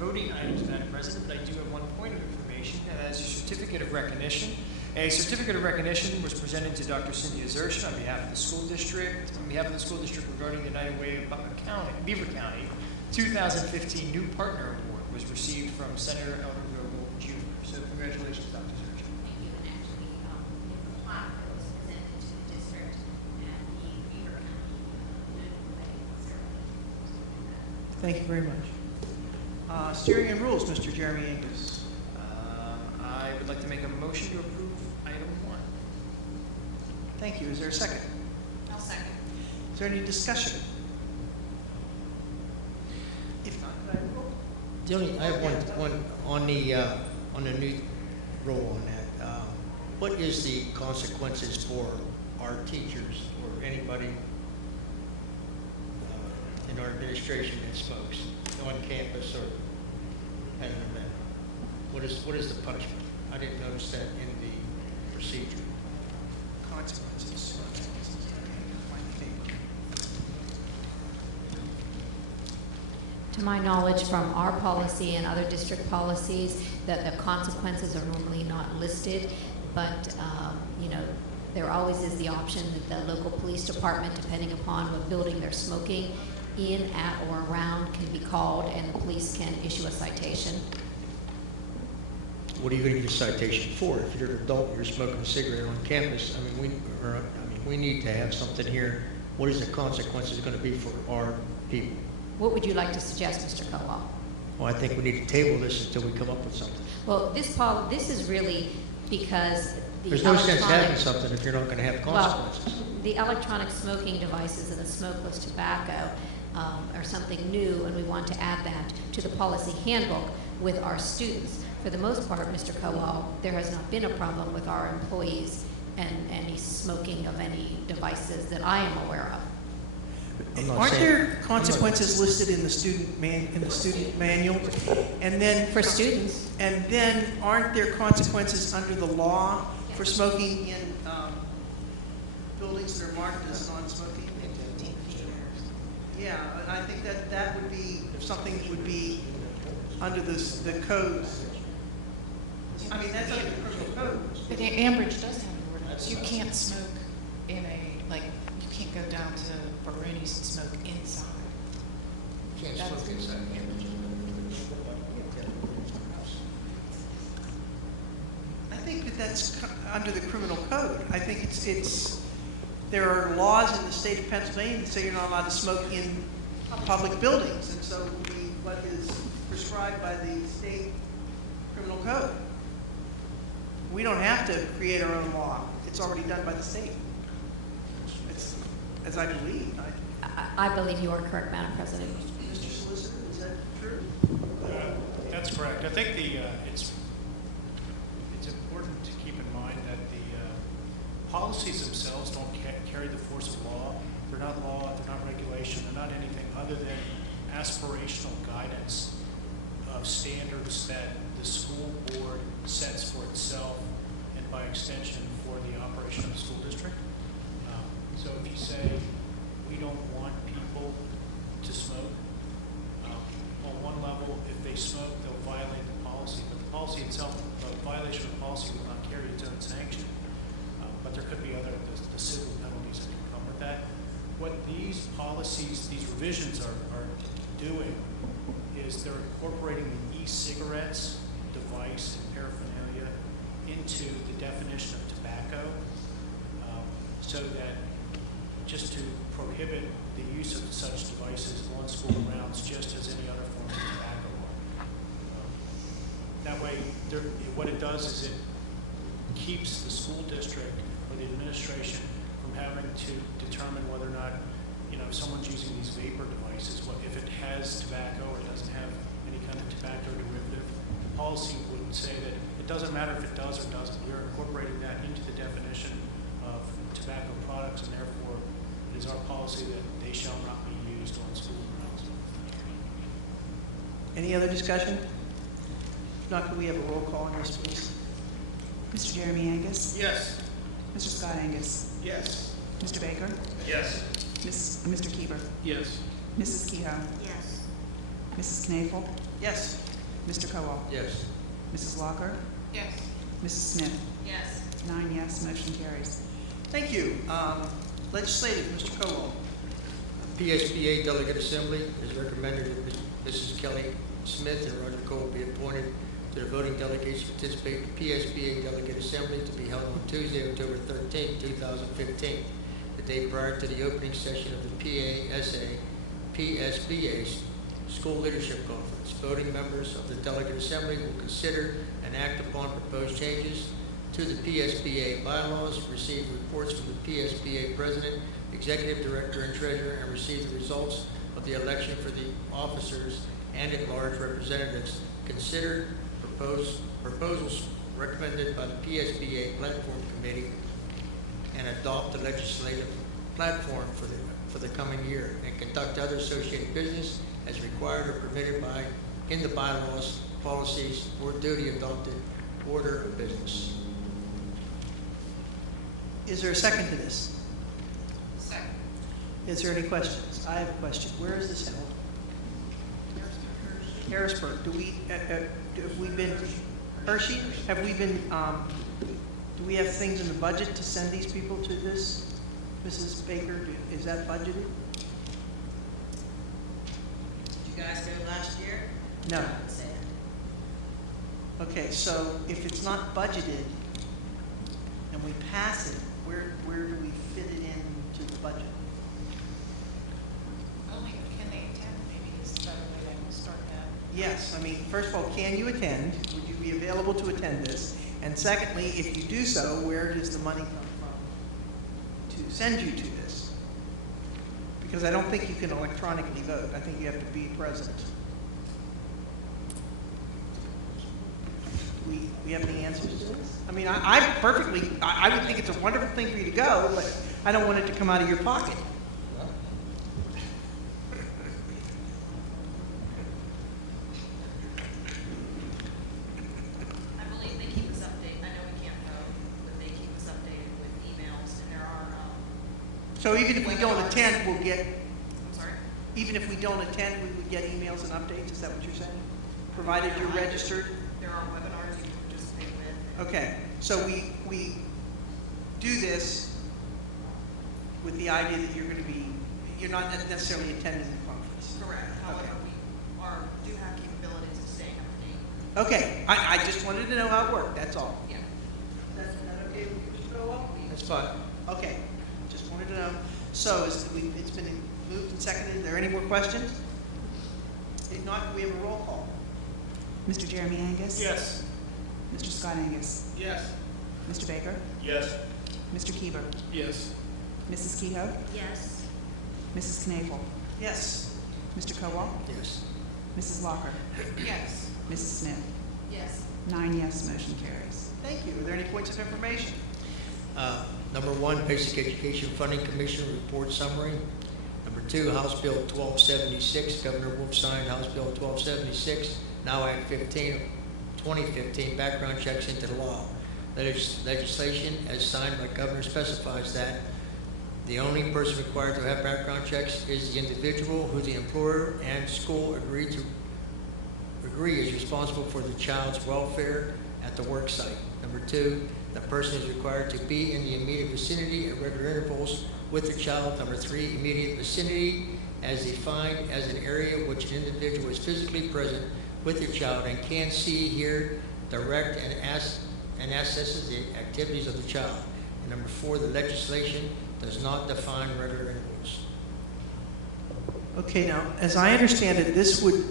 voting items, Madam President, but I do have one point of information, and that is a certificate of recognition. A certificate of recognition was presented to Dr. Cynthia Zershin on behalf of the school district, regarding the United Way of Beaver County 2015 New Partner Award was received from Senator Elder Grove Jr. So congratulations, Dr. Zershin. Thank you, and actually, the plaque that was presented to the district and the Beaver County Notable Way ceremony. Thank you very much. Steering and Rules, Mr. Jeremy Angus. I would like to make a motion to approve item 1. Thank you. Is there a second? I'll second. Is there any discussion? If not, could I have a roll? The only, I have one on the new rule on that. What is the consequences for our teachers or anybody in our administration that smokes on campus or at an event? What is the punishment? I didn't notice that in the procedure. Consequences. To my knowledge, from our policy and other district policies, that the consequences are normally not listed, but there always is the option that the local police department, depending upon what building they're smoking in, at, or around, can be called, and the police can issue a citation. What are you going to get a citation for? If you're an adult, you're smoking a cigarette on campus. We need to have something here. What is the consequences going to be for our people? What would you like to suggest, Mr. Kowal? Well, I think we need to table this until we come up with something. Well, this is really because There's no sense having something if you're not going to have consequences. Well, the electronic smoking devices and the smokeless tobacco are something new, and we want to add that to the policy handbook with our students. For the most part, Mr. Kowal, there has not been a problem with our employees and any smoking of any devices that I am aware of. Aren't there consequences listed in the student manual? And then For students, And then aren't there consequences under the law for smoking in buildings that are marked as non-smoking? Yeah, and I think that would be something that would be under the codes. I mean, that's under the criminal code. But Ambridge does have an ordinance. You can't smoke in you can't go down to Baroni's and smoke inside. Can't smoke inside campus. I think that's under the criminal code. I think there are laws in the state of Pennsylvania that say you're not allowed to smoke in public buildings, and so it would be what is prescribed by the state criminal code. We don't have to create our own law. It's already done by the state. It's, as I believe. I believe you are correct, Madam President. Mr. Solicitor, is that true? That's correct. I think it's important to keep in mind that the policies themselves don't carry the force of law. They're not law, they're not regulation, they're not anything other than aspirational guidance of standards that the school board sets for itself and by extension for the operation of the school district. So if you say we don't want people to smoke, on one level, if they smoke, they'll violate the policy, but the policy itself, the violation of the policy will not carry its own sanction. But there could be other the civil penalties that can come with that. What these policies, these revisions are doing is they're incorporating the e-cigarettes device and paraphernalia into the definition of tobacco, so that just to prohibit the use of such devices on school grounds just as any other form of tobacco are. That way, what it does is it keeps the school district or the administration from having to determine whether or not, if someone's using these vapor devices, if it has tobacco or doesn't have any kind of tobacco derivative. The policy would say that it doesn't matter if it does or doesn't. We are incorporating that into the definition of tobacco products, and therefore it is our policy that they shall not be used on school grounds. Any other discussion? If not, could we have a roll call on this, please? Mr. Jeremy Angus? Yes. Mr. Scott Angus? Yes. Mr. Baker? Yes. Mr. Keeper? Yes. Mrs. Kehoe? Yes. Mrs. Knaefel? Yes. Mr. Kowal? Yes. Mrs. Locker? Yes. Mrs. Smith? Yes. 9 yes, motion carries. Thank you. Legislative, Mr. Kowal. PSBA Delegate Assembly is recommended that Mrs. Kelly Smith and Roger Cole be appointed to the voting delegates to participate in the PSBA Delegate Assembly to be held on Tuesday, October 13, 2015, the day prior to the opening session of the PSBA School Leadership Conference. Voting members of the Delegate Assembly will consider and act upon proposed changes to the PSBA bylaws, receive reports from the PSBA President, Executive Director, and Treasurer, and receive the results of the election for the officers and at-large representatives. Consider proposals recommended by the PSBA Platform Committee and adopt the legislative platform for the coming year, and conduct other associated business as required or permitted in the bylaws, policies, or duty adopted order of business. Is there a second to this? Second. Is there any questions? I have a question. Where is this held? Harrisburg. Have we been, Hershey? Have we been, do we have things in the budget to send these people to this? Mrs. Baker, is that budgeted? Did you guys go last year? No. I would say that. Okay, so if it's not budgeted and we pass it, where do we fit it into the budget? Only can they attend, maybe is the better way to start that. Yes, I mean, first of all, can you attend? Would you be available to attend this? And secondly, if you do so, where does the money come from to send you to this? Because I don't think you can electronically vote. I think you have to be present. We have any answers to this? I mean, I would think it's a wonderful thing for you to go, but I don't want it to come out of your pocket. I believe they keep us updated. I know we can't vote, but they keep us updated with emails, and there are, So even if we don't webinars. attend, we'll get, I'm sorry? even if we don't attend, we would get emails and updates? Is that what you're saying? Provided you're registered? There are webinars you can participate with. Okay, so we do this with the idea that you're not necessarily attending the conference. Correct. However, we do have capabilities of staying up to date. Okay, I just wanted to know how it worked, that's all. Yeah. Is that okay with you, Mr. Crowell? That's fine. Okay, just wanted to know. So it's been moved and seconded. Are there any more questions? If not, can we have a roll call? Mr. Jeremy Angus? Yes. Mr. Scott Angus? Yes. Mr. Baker? Yes. Mr. Keeper? Yes. Mrs. Kehoe? Yes. Mrs. Knaefel? Yes. Mr. Kowal? Yes. Mrs. Locker? Yes. Mrs. Smith? Yes. 9 yes, motion carries. Thank you. Are there any points of information? Number 1, Basic Education Funding Commission Report Summary. Number 2, House Bill 1276, Governor Wolf signed House Bill 1276, now Act 15, 2015, background checks into the law. Legislation as signed by Governor specifies that the only person required to have background checks is the individual who the employer and school agree is responsible for the child's welfare at the work site. Number 2, the person is required to be in the immediate vicinity at regular intervals with the child. Number 3, immediate vicinity as defined as an area which an individual is physically present with the child and can see, hear, direct, and assesses the activities of the child. And number 4, the legislation does not define regular intervals. Okay, now, as I understand it, this would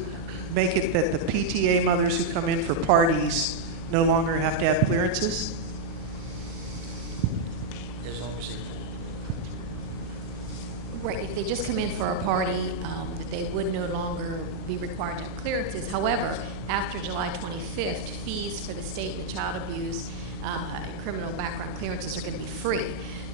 make it that the PTA mothers who come in for parties no longer have to have clearances? As long as Right, if they just come in for a party, the they would no longer be required to have clearances. However, after July 25th, fees for the state and the child abuse and criminal background clearances are going to be free.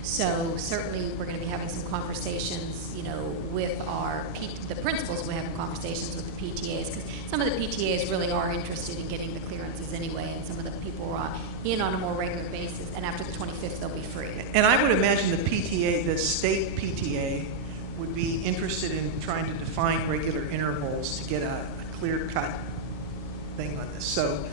So certainly, we're going to be having some conversations, you know, with the principals. We're having conversations with the PTAs, because some of the PTAs really are interested in getting the clearances anyway, and some of the people are in on a more regular basis. And after the 25th, they'll be free. And I would imagine the PTA, the state PTA, would be interested in trying to define regular intervals to get a clear-cut thing on this. So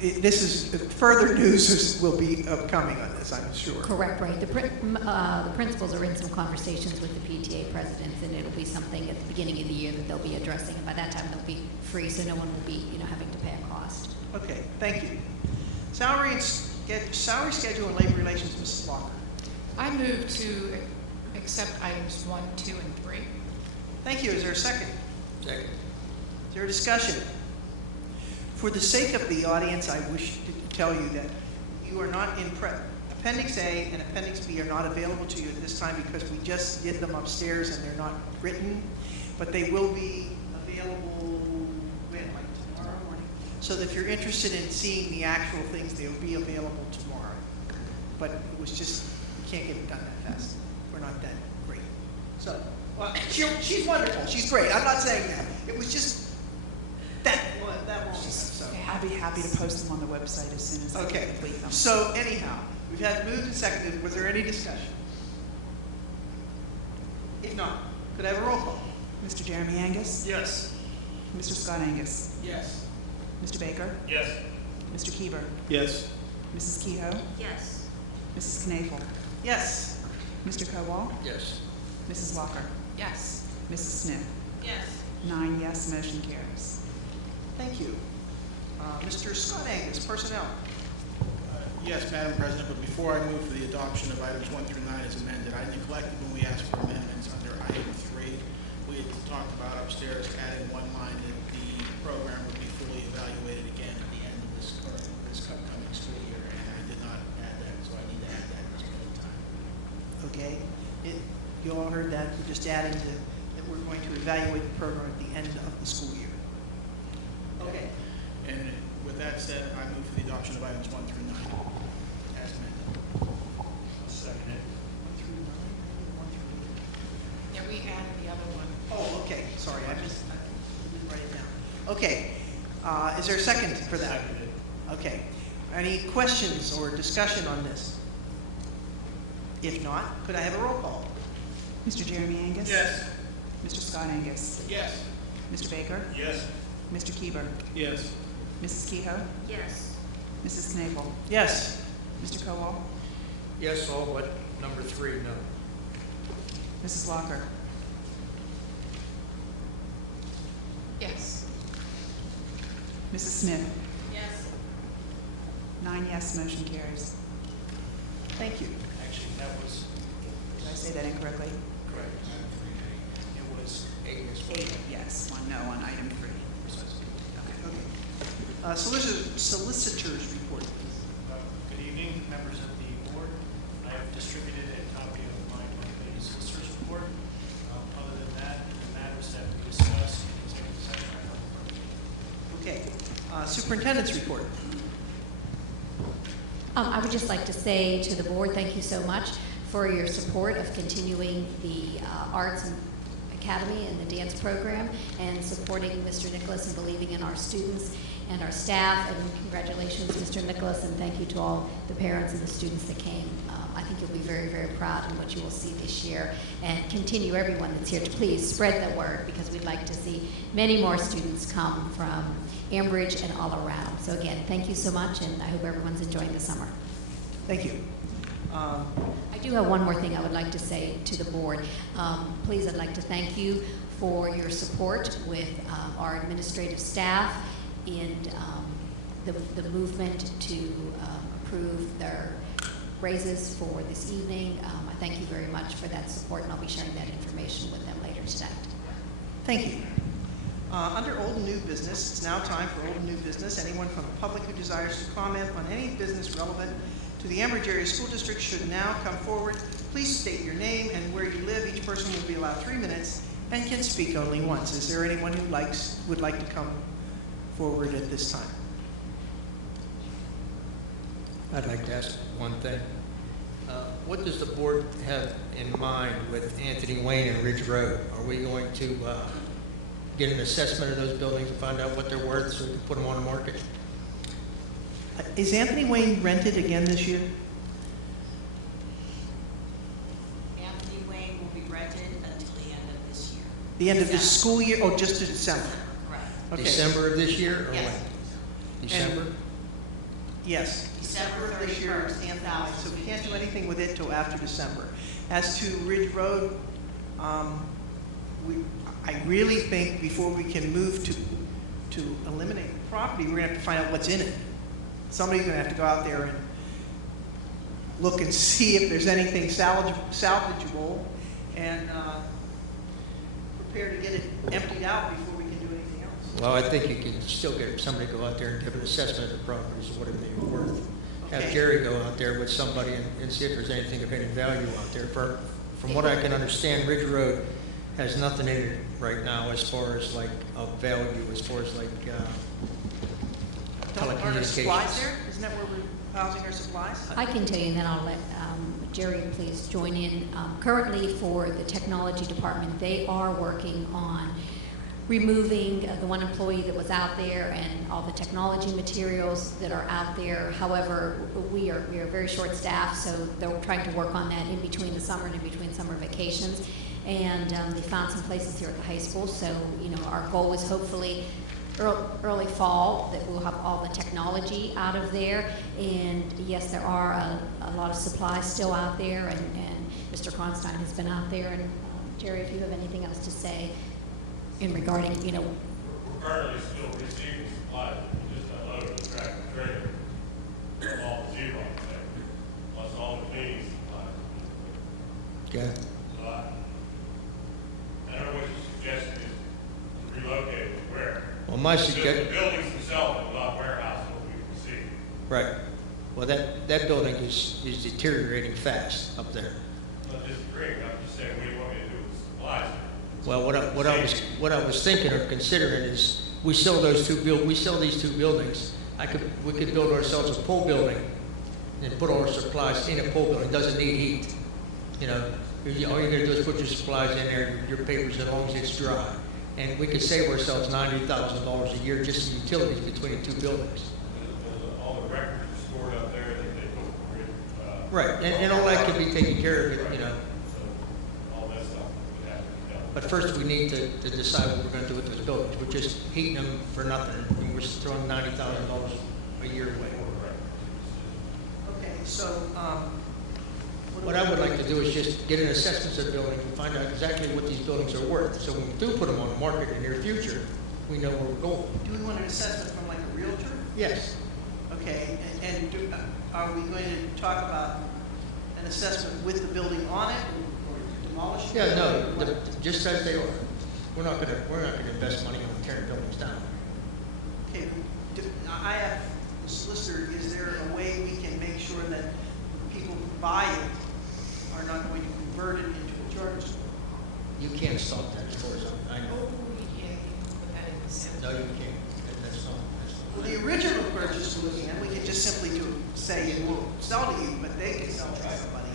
this is further news will be upcoming on this, I'm sure. Correct, right. The principals are in some conversations with the PTA presidents, and it'll be something at the beginning of the year that they'll be addressing. And by that time, they'll be free, so no one will be, you know, having to pay a cost. Okay, thank you. Salary schedule and labor relations, Mrs. Walker. I move to accept items 1, 2, and 3. Thank you. Is there a second? Second. Is there a discussion? For the sake of the audience, I wish to tell you that you are not in Appendix A and Appendix B are not available to you at this time because we just did them upstairs and they're not written, but they will be available when, like tomorrow morning. So that if you're interested in seeing the actual things, they will be available tomorrow. But it was just, we can't get it done that fast. We're not that great. So, well, she's wonderful. She's great. I'm not saying that. It was just that won't happen. So. I'll be happy to post them on the website as soon as I complete them. So anyhow, we've had moved and seconded. Was there any discussion? If not, could I have a roll call? Mr. Jeremy Angus? Yes. Mr. Scott Angus? Yes. Mr. Baker? Yes. Mr. Keever? Yes. Mrs. Kehoe? Yes. Mrs. Knaefel? Yes. Mr. Kowal? Yes. Mrs. Walker? Yes. Mrs. Smith? Yes. 9 yes, motion carries. Thank you. Mr. Scott Angus, personnel. Yes, Madam President, but before I move for the adoption of items 1 through 9 as amended, I neglected when we asked for amendments under item 3. We had talked about upstairs adding one line that the program would be fully evaluated again at the end of this upcoming school year, and I did not add that, so I need to add that at this point in time. Okay. You all heard that. We're just adding that we're going to evaluate the program at the end of the school year. Okay. And with that said, I move for the adoption of items 1 through 9 as amended. Second it. 1 through 9, 1 through 8. Yeah, we added the other one. Oh, okay. Sorry, I didn't write it down. Okay. Is there a second for that? Seconded. Okay. Any questions or discussion on this? If not, could I have a roll call? Mr. Jeremy Angus? Yes. Mr. Scott Angus? Yes. Mr. Baker? Yes. Mr. Keever? Yes. Mrs. Kehoe? Yes. Mrs. Knaefel? Yes. Mr. Kowal? Yes, all but number 3, no. Mrs. Walker? Yes. Mrs. Smith? Yes. 9 yes, motion carries. Thank you. Actually, that was Did I say that incorrectly? correct. It was 8 yes. 8 yes, 1 no on item 3. Okay. Solicitors report, please. good evening, members of the board. I have distributed a copy of my 20-page solicitor's report. Other than that, the matters that we discussed in executive session are not appropriate. Okay. Superintendent's report. I would just like to say to the board, thank you so much for your support of continuing the Arts Academy and the dance program and supporting Mr. Nicholas and believing in our students and our staff. And congratulations, Mr. Nicholas, and thank you to all the parents and the students that came. I think you'll be very, very proud in what you will see this year, and continue everyone that's here to please spread the word, because we'd like to see many more students come from Ambridge and all around. So again, thank you so much, and I hope everyone's enjoying the summer. Thank you. I do have one more thing I would like to say to the board. Please, I'd like to thank you for your support with our administrative staff in the movement to approve their raises for this evening. I thank you very much for that support, and I'll be sharing that information with them later today. Thank you. Under old and new business, it's now time for old and new business. Anyone from the public who desires to comment on any business relevant to the Ambridge Area School District should now come forward. Please state your name and where you live. Each person will be allowed 3 minutes, and can speak only once. Is there anyone who would like to come forward at this time? I'd like to ask one thing. What does the board have in mind with Anthony Wayne and Ridge Road? Are we going to get an assessment of those buildings and find out what they're worth so we can put them on the market? Is Anthony Wayne rented again this year? Anthony Wayne will be rented until the end of this year. The end of this school year, or just to December? Correct. Okay. December of this year or Yes. when? December? Yes. December of this year, 31st, Anthony Wayne. So we can't do anything with it till after December. As to Ridge Road, I really think before we can move to eliminate the property, we're gonna have to find out what's in it. Somebody's gonna have to go out there and look and see if there's anything salvageable and prepare to get it emptied out before we can do anything else. Well, I think you can still get somebody to go out there and give an assessment of the properties, what it may be worth. Have Okay. Jerry go out there with somebody and see if there's anything of any value out there. From what I can understand, Ridge Road has nothing in it right now as far as like of value, as far as like Aren't there supplies telecommunications. there? Isn't that where we're housing our supplies? I can tell you, and then I'll let Jerry please join in. Currently, for the technology department, they are working on removing the one employee that was out there and all the technology materials that are out there. However, we are very short-staffed, so they're trying to work on that in between the summer and in between summer vacations. And they found some places here at the high school, so our goal is hopefully early fall that we'll have all the technology out of there. And yes, there are a lot of supplies still out there, and Mr. Cronstein has been out there. And Jerry, if you have anything else to say in regarding, We're currently still receiving supplies, we just unloaded the tractor trailer, all the zero there, plus all the cleaning supplies. Okay. So I don't know what your suggestion is to relocate it to where? Well, my The suggestion, buildings themselves will not warehouse what we receive. right. Well, that building is deteriorating fast up there. I'm not disagreeing, I'm just saying, what do you want me to do with supplies? Well, what I was thinking of considering is, we sell these two buildings. We could build ourselves a pool building and put all our supplies in a pool building. It doesn't need heat. All you're gonna do is put your supplies in there, your papers, as long as it's dry. And we could save ourselves $90,000 a year just in utilities between the two buildings. All the records are stored up there that they put, Right, and all that could be taken care of, so all that stuff would have to be done. But first, we need to decide what we're gonna do with those buildings. We're just heating them for nothing, and we're throwing $90,000 a year away. Okay, so, What I would like to do is just get an assessment of the building and find out exactly what these buildings are worth. So when we do put them on the market in the near future, we know where we're going. do we want an assessment from like a realtor? Yes. Okay, and are we going to talk about an assessment with the building on it or demolishing it? Yeah, no, just as they are. We're not gonna invest money on tearing buildings down. Okay, I have the solicitor, is there a way we can make sure that people who buy it are not going to convert it into a charter school? You can't stop that as far as I know. Yeah, you can put that in the sentence. No, you can't. That's not. Well, the original purchase was, and we could just simply say it will sell to you, but they can sell to somebody.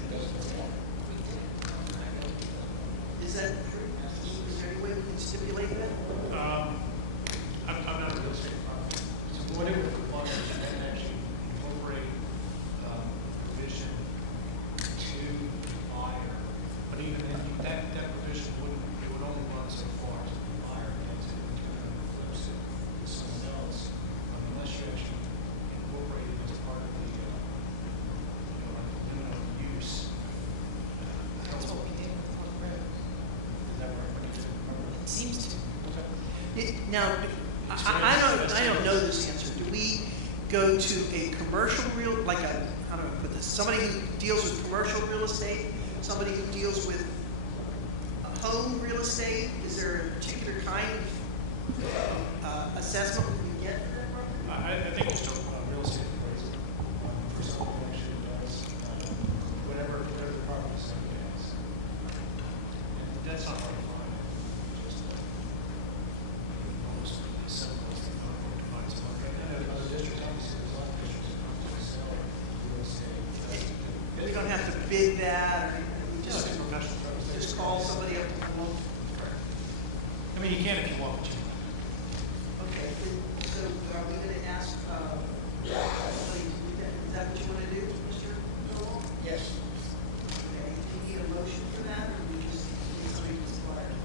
Is that true? Is there any way we can stipulate that? I'm not a real estate professional. So what it would require is to actually incorporate provision to the buyer. But even then, that provision it would only run so far. So the buyer gets it and turn it and flips it to someone else, unless you actually incorporate it as part of the, limit of use. That's what we did with Club Road. Is that right? What do you remember? It seems to. Now, I don't know this answer. Do we go to a commercial how do I put this? Somebody who deals with commercial real estate, somebody who deals with home real estate? Is there a particular kind of assessment we can get for that property? I think just a real estate appraisal for someone who actually does whatever the property is. And that's not hard to find. bid that, or we Just just, a professional service. just call somebody up and tell them? I mean, you can if you want, but you don't. Okay, so are we gonna ask, somebody to do that? Is that what you wanna do, Mr. Noel? Yes. Okay, do you need a motion for that, or we just need somebody to supply it?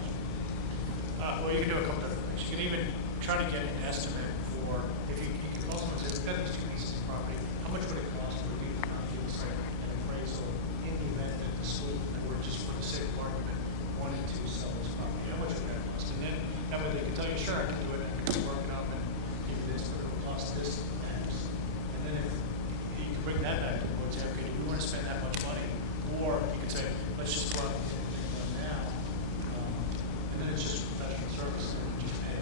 Well, you can do a couple different things. You can even try to get an estimate for, if you can call someone and say, we've got these two pieces of property, how much would it cost to do the site and appraisal in the event that the school, or just for the sake of argument, wanted to sell this property? How much would that cost? And then, that way they can tell you, sure, I can do it, I can work it out, and give you this, but it will cost this, X. And then if you can bring that back to the board, say, okay, do we want to spend that much money? Or you could say, let's just go out and get everything done now. And then it's just professional services, and we just pay.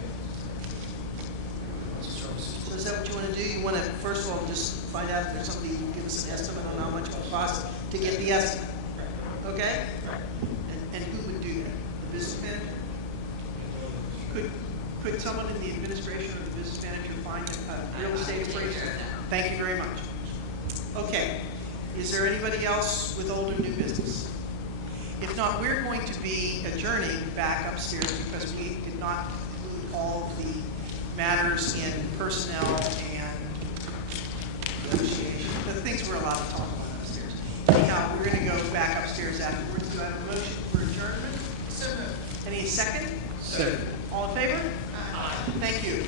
Lots of services. So is that what you wanna do? You wanna, first of all, just find out if there's somebody who can give us an estimate on how much it will cost to get the estimate? Okay? And who would do that? The business manager? Could someone in the administration or the business manager find a real estate appraiser? Thank you very much. Okay, is there anybody else with old or new business? If not, we're going to be adjourning back upstairs because we did not include all of the matters in personnel and negotiation, the things we're allowed to talk about upstairs. Anyhow, we're gonna go back upstairs afterwards. Do I have a motion for adjournment? So moved. Any second? Second. All in favor? Thank you.